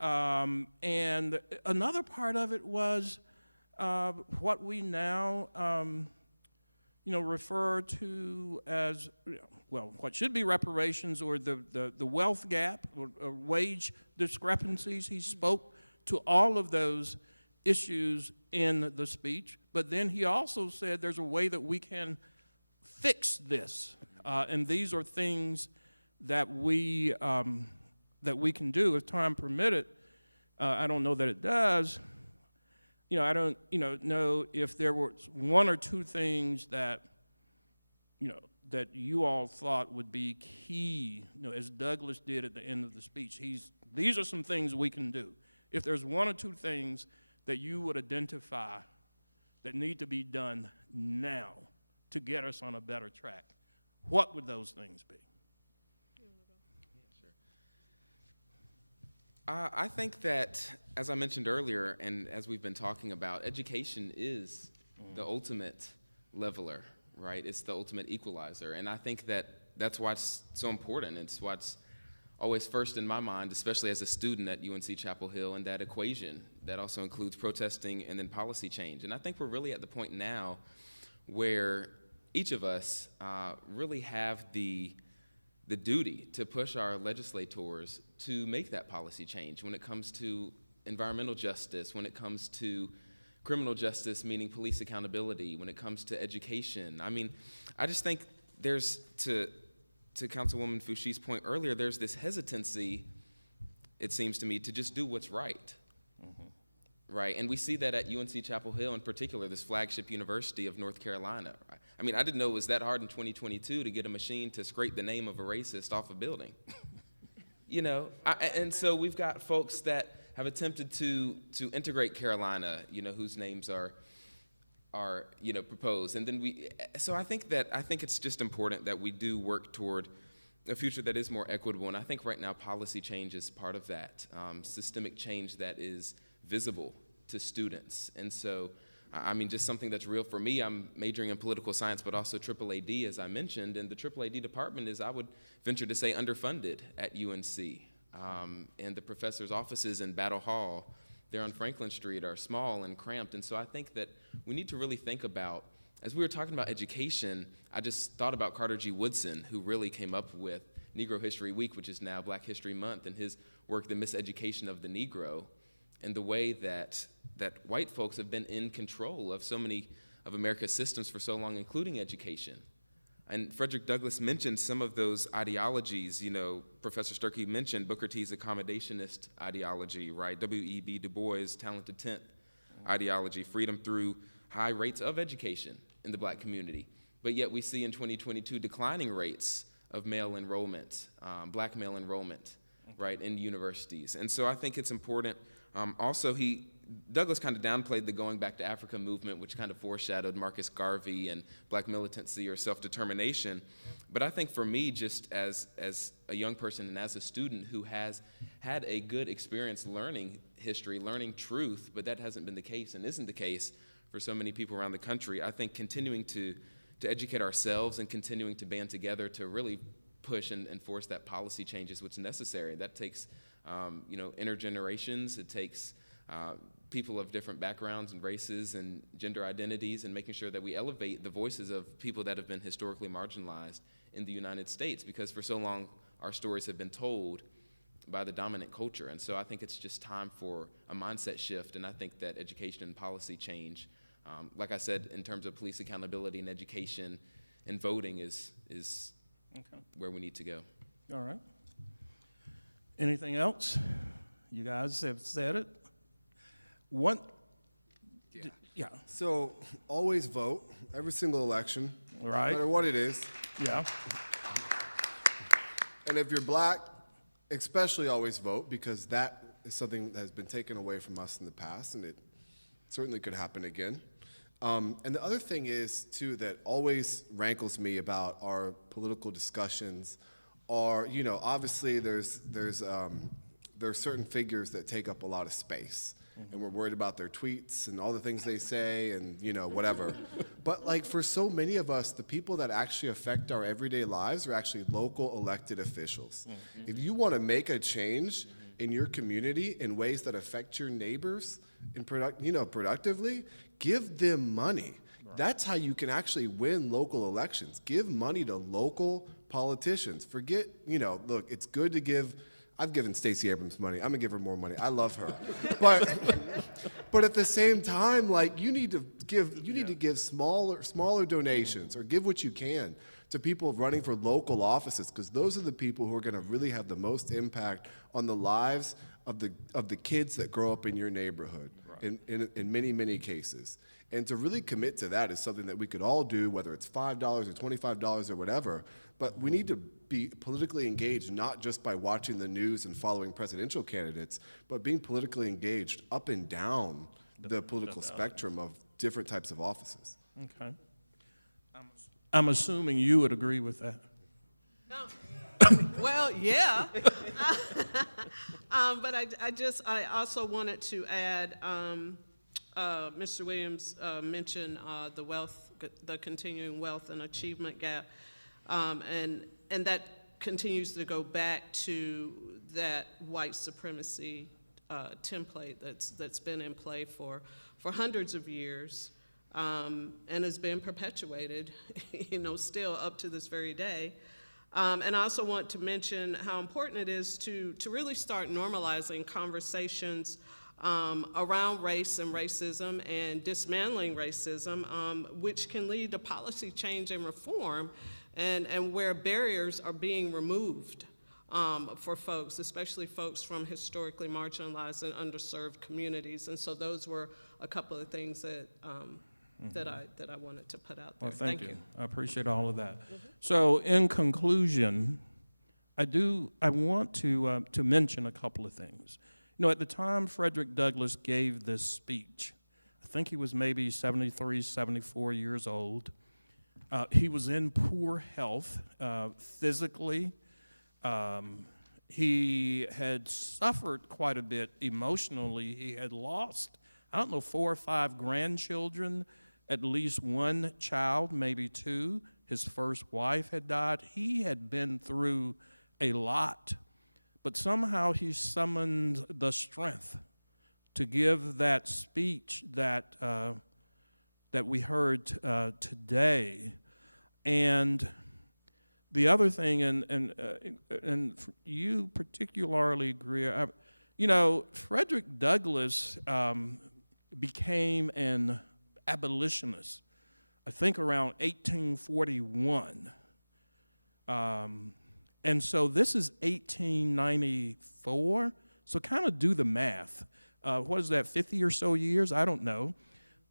and another part of it was what we now refer to as, well, what should be reparations, or the wealth gap, or wage discrepancies. He spoke to all of those issues in the speech, but then he also said there's a way that we can fix this, and these are things that we can do if time permitted. I don't know that it does. I don't know if there were one or two things that that you all thought would be key, as Douglass did at the end of the speech. These are some things we can do. If there's one or two things that you would identify that need to be done now to get us on a better track, what would those things be? I think that, as I mentioned earlier, and as we've been talking about, education is the ultimate leveler, right? It's the ultimate equalizer. And I think that that's why it's so important. It's what's always first in my mind, especially as a student at UNC Chapel Hill, and that equation that also includes protesting and then policy change. And I think we're really at the point now where each of us really have the duty to push our legislators to make that policy change when it comes to environmental justice, when it comes to criminal justice, meaning police accountability, when it comes to education. I mean, I just think there's, to Councilwoman Fouchie's point earlier, there's this hesitancy, it seems to me, to just do what's right. Right, and we see that at UNC Chapel Hill in particular, this flagship university of North Carolina. Right? I mean, I didn't know it was that hard in 2022 to get a machine to scrape the name of a racist off a building. And so we've got folks that have attempted to integrate Carolina, whose names are proposed. And then so I think it's just important that we do work toward a future that is more equitable. And I think right now policy change is part of that, systemic change that is visible to students. And so, I mean, just something that's real for me. I'm majoring in political science, but also AAAD, as I mentioned, and the AAAD department is, I would venture to say, underfunded at UNC. And the professors' offices in Battle Hall, there on Franklin Street, are small and cramped. And so I think that we need to really think about, as we were talking about education, I just thought about Carter G. Woodson, who really came up with Negro History Week, which is now Black History Month, and his work, The Miseducation of the Negro, and the way that white folks have been in control of so many of America's systems for so long, including education. And Frederick Douglass mentioned some of those ideologies. Professor Sturkey mentioned Booker T's accommodationist ideology, right? W.E.B. Du Bois' talented 10th ideology, freedom through high rates of education in the black community. But yet we see in 2022 declining rates of male enrollment, black male enrollment, right, in universities. And so I think it's important. Also, Douglass kind of downplayed the Going Back to Africa movement, which kind of foreshadowed Marcus Garvey and black militancy or self-determination. But I think for me, just as a young person and as a student who has had a good experience learning history, learning truth, but that hasn't been the case and isn't the case for so many people around the country, I think continuing to educate ourselves and continuing to band together to really push and enforce that policy change is what's necessary. That takes intergenerations. It takes people of different backgrounds and races and gender identities, and making sure that we elevate the voices of people that have been historically marginalized in the United States, because for so long our stories have been told by the dominant culture. And so I think it's just time for a mindset shift, and I think that education and policy change, like I said, in terms of police accountability and education and voting is okay, where we need to go. All right. Anything else? You guys have said it. Yeah. So always vote, every single election, Right. no matter what it is. Yeah. And if you're black, especially always vote, because that is something that has been taken away from us in the past, and it certainly could happen again. And the other thing is, too, that always rankles me about our political discussions are, obviously there are certain figures that take up a lot of space. and we're worried about their tweets and all the things they say and, whatever. But like for so many of us, the people that actually affect our everyday lives are actually local elected officials. If you want to make a change in your community in ways that affect your neighbors and productively, give them money. That's how you can actually win local elections. Give money to local politicians. Forget, look, it's good to give. I've given Stacey Abrams money. I'm gonna give her more money. I love her, but at the same time, like you need to give smaller donations or give what you can to people running for local offices, because those are the people who are gonna really have the most impact on the lives of the kids that grow up in your neighborhood. In many cases. And to really commit to that is something that we could all do, whether it's $5 or $25 or whatever, but we need to be politically engaged, not just by watching the news and following presidential candidates, but being politically engaged up and down the political spectrum of different types of offices. Okay. I'm assuming you would agree with that. Well, yeah. But I also wanted to add, Mr. Williams mentioned the continuing wealth and achievement gap, and that continues to go back to that white supremacy template that's been in play for hundreds of years, and has been perpetuated, still up to this very day. And I also want to mention how important it is to really start normalizing conversations around race and racism and dismantling racism, which can lead to policy change and reform, and where barriers are being removed for folks, especially folks from historically marginalized and underserved communities. And so those were a couple of things that that I wanted to put out there. Well, thank you. I appreciate all of that. So in conclusion, I want to mention a couple of things. At the time Frederick Douglass gave this speech, I think he was maybe 73, 74 years old. He was in poor health physically. He had suffered quite a bit emotionally. He had lost, 4 or 5 grandchildren, at least one child, maybe 2. His first wife had died. He had been through a lot. But somehow he summoned the strength to give that speech that we heard today. And the other thing, and you particularly, Greer, Frederick Douglass became an abolitionist, I think around 1841. And so this is 1894, so kind of do the math. What is that, 50 or so years? I don't know.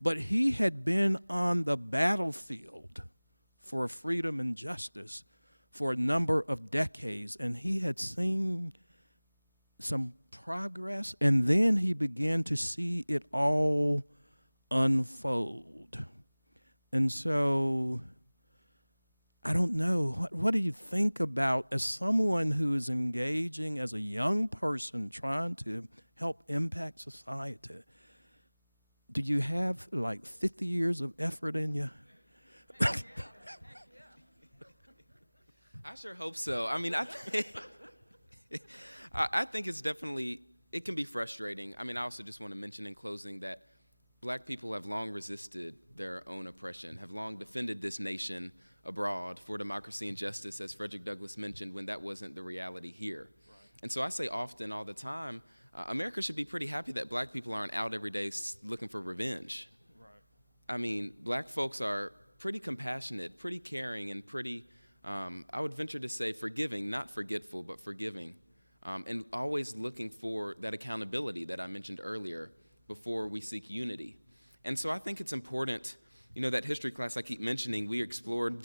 But he had been on the battlefield for freedom and justice for a number of decades, and he had seen some progress, and then he began to see it all unfold. And so I don't know, what do you think about, as someone who is engaging as a young person trying to help impact society, do you have like 50 years of effort in you? I sure hope so. I mean, I think it's definitely, it can be frustrating. I mean, I also just want to mention in closing that Black people have long resisted their own oppression, have long defended this nation abroad for democracy and justice, as Frederick Douglass mentioned, when that wasn't the reality here. Right. And so I say often, all the time, America should be pretty happy that Black people aren't out every day looking for revenge. Right. I mean, Black folks are pretty compassionate, pretty caring, and pretty, I would venture to say, forgiving, not forgetful, but forgiving, and always looking for that accountability that I mentioned earlier before we seek unity. And so I think it's important, that history class I keep mentioning, we explored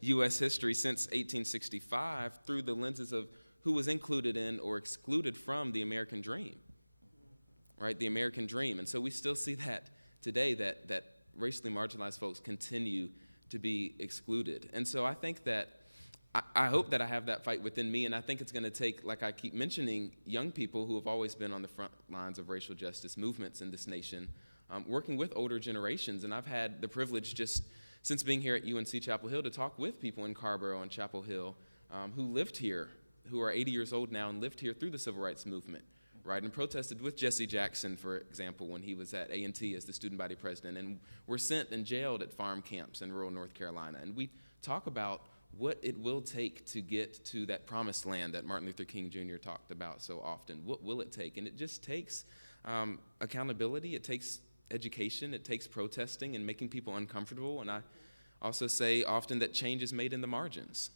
U.S. history since 1865 through the lenses of who was included in or excluded from the American dream, right? The American dream. And so we still see that today, that racially marginalized folks continue to be excluded. And so I think that I hope that I have that fight within me, and I think it's going to take, like I keep mentioning, young people who have always been on the front lines of racial justice movements in this nation, working with older generations. And I've had the privilege just since being here at UNC Chapel Hill to talk with people in Carrboro and Chapel Hill who lived here, who are 80 years old now and lived here through the civil rights movement, right, and protested with Jesse Jackson, for example, when he was at A&T as the student body president, and were sent and jailed at farm camps in rural North Carolina. And we talk about what it will take to get to that promised land that Martin Luther King Jr. talked about so often. What will it take? And it just takes accountability, it takes education, it takes protesting and making people uncomfortable. And I also say often that change is made in the margins.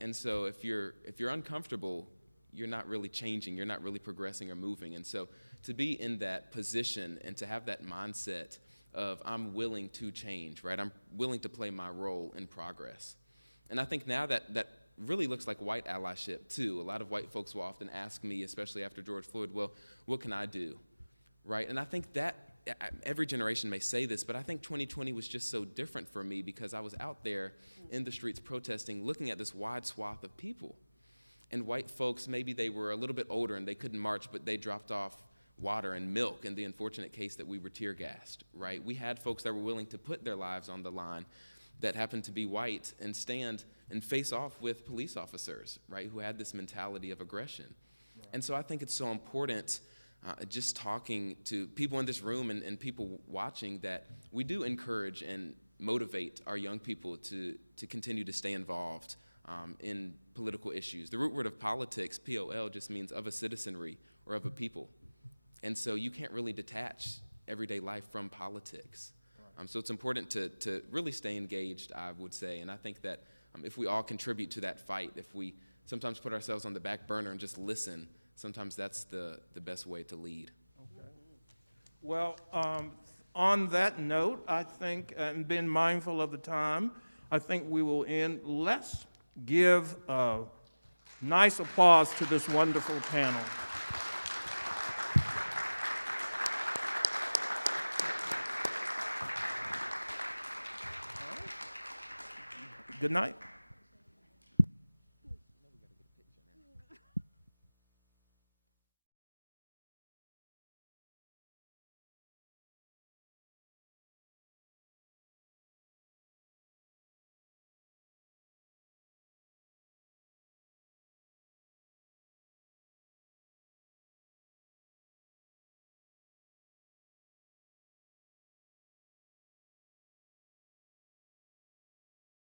And so if you're uncomfortable, you're not really changing, you're not really progressing or moving. And so to be in that position and to have that mindset of I'm willing to change, right? I'm willing to play my role in progress. And I think now that really looks like white allyship too. A lot of white folks will often ask me, especially after George Floyd, well, what can I do, right? And I think that every generation may say this, but I think 2020 was just so different for me because I was out there in the streets protesting, looking at this wide swath of people. And white folks, maybe they were a little bit older and they couldn't march, but they dropped off water and milk in the unfortunate case that we were tear gassed, right? We had folks that were willing to put their lives on the line that happened to be white and stand and face off with police officers, right, who had this mentality of aggression. Right. And so I think it's so important just talking to people in this room and people watching that we do encourage and motivate our young people to continue to stay involved in political issues. The root word of politics, P-O-L, just means of a citizenry or of a people. And so you can't really detach everyday life from politics. So it's important to really stay engaged, I would say. And I think that if we all contribute to that fight, if we sometimes put ourselves on the back burner and just listen, sometimes that's the best way to lead. Okay. Well, on that note, I think, and being mindful of the time, I think we will end. Let's give a nice applause to this wonderful panel. Good night.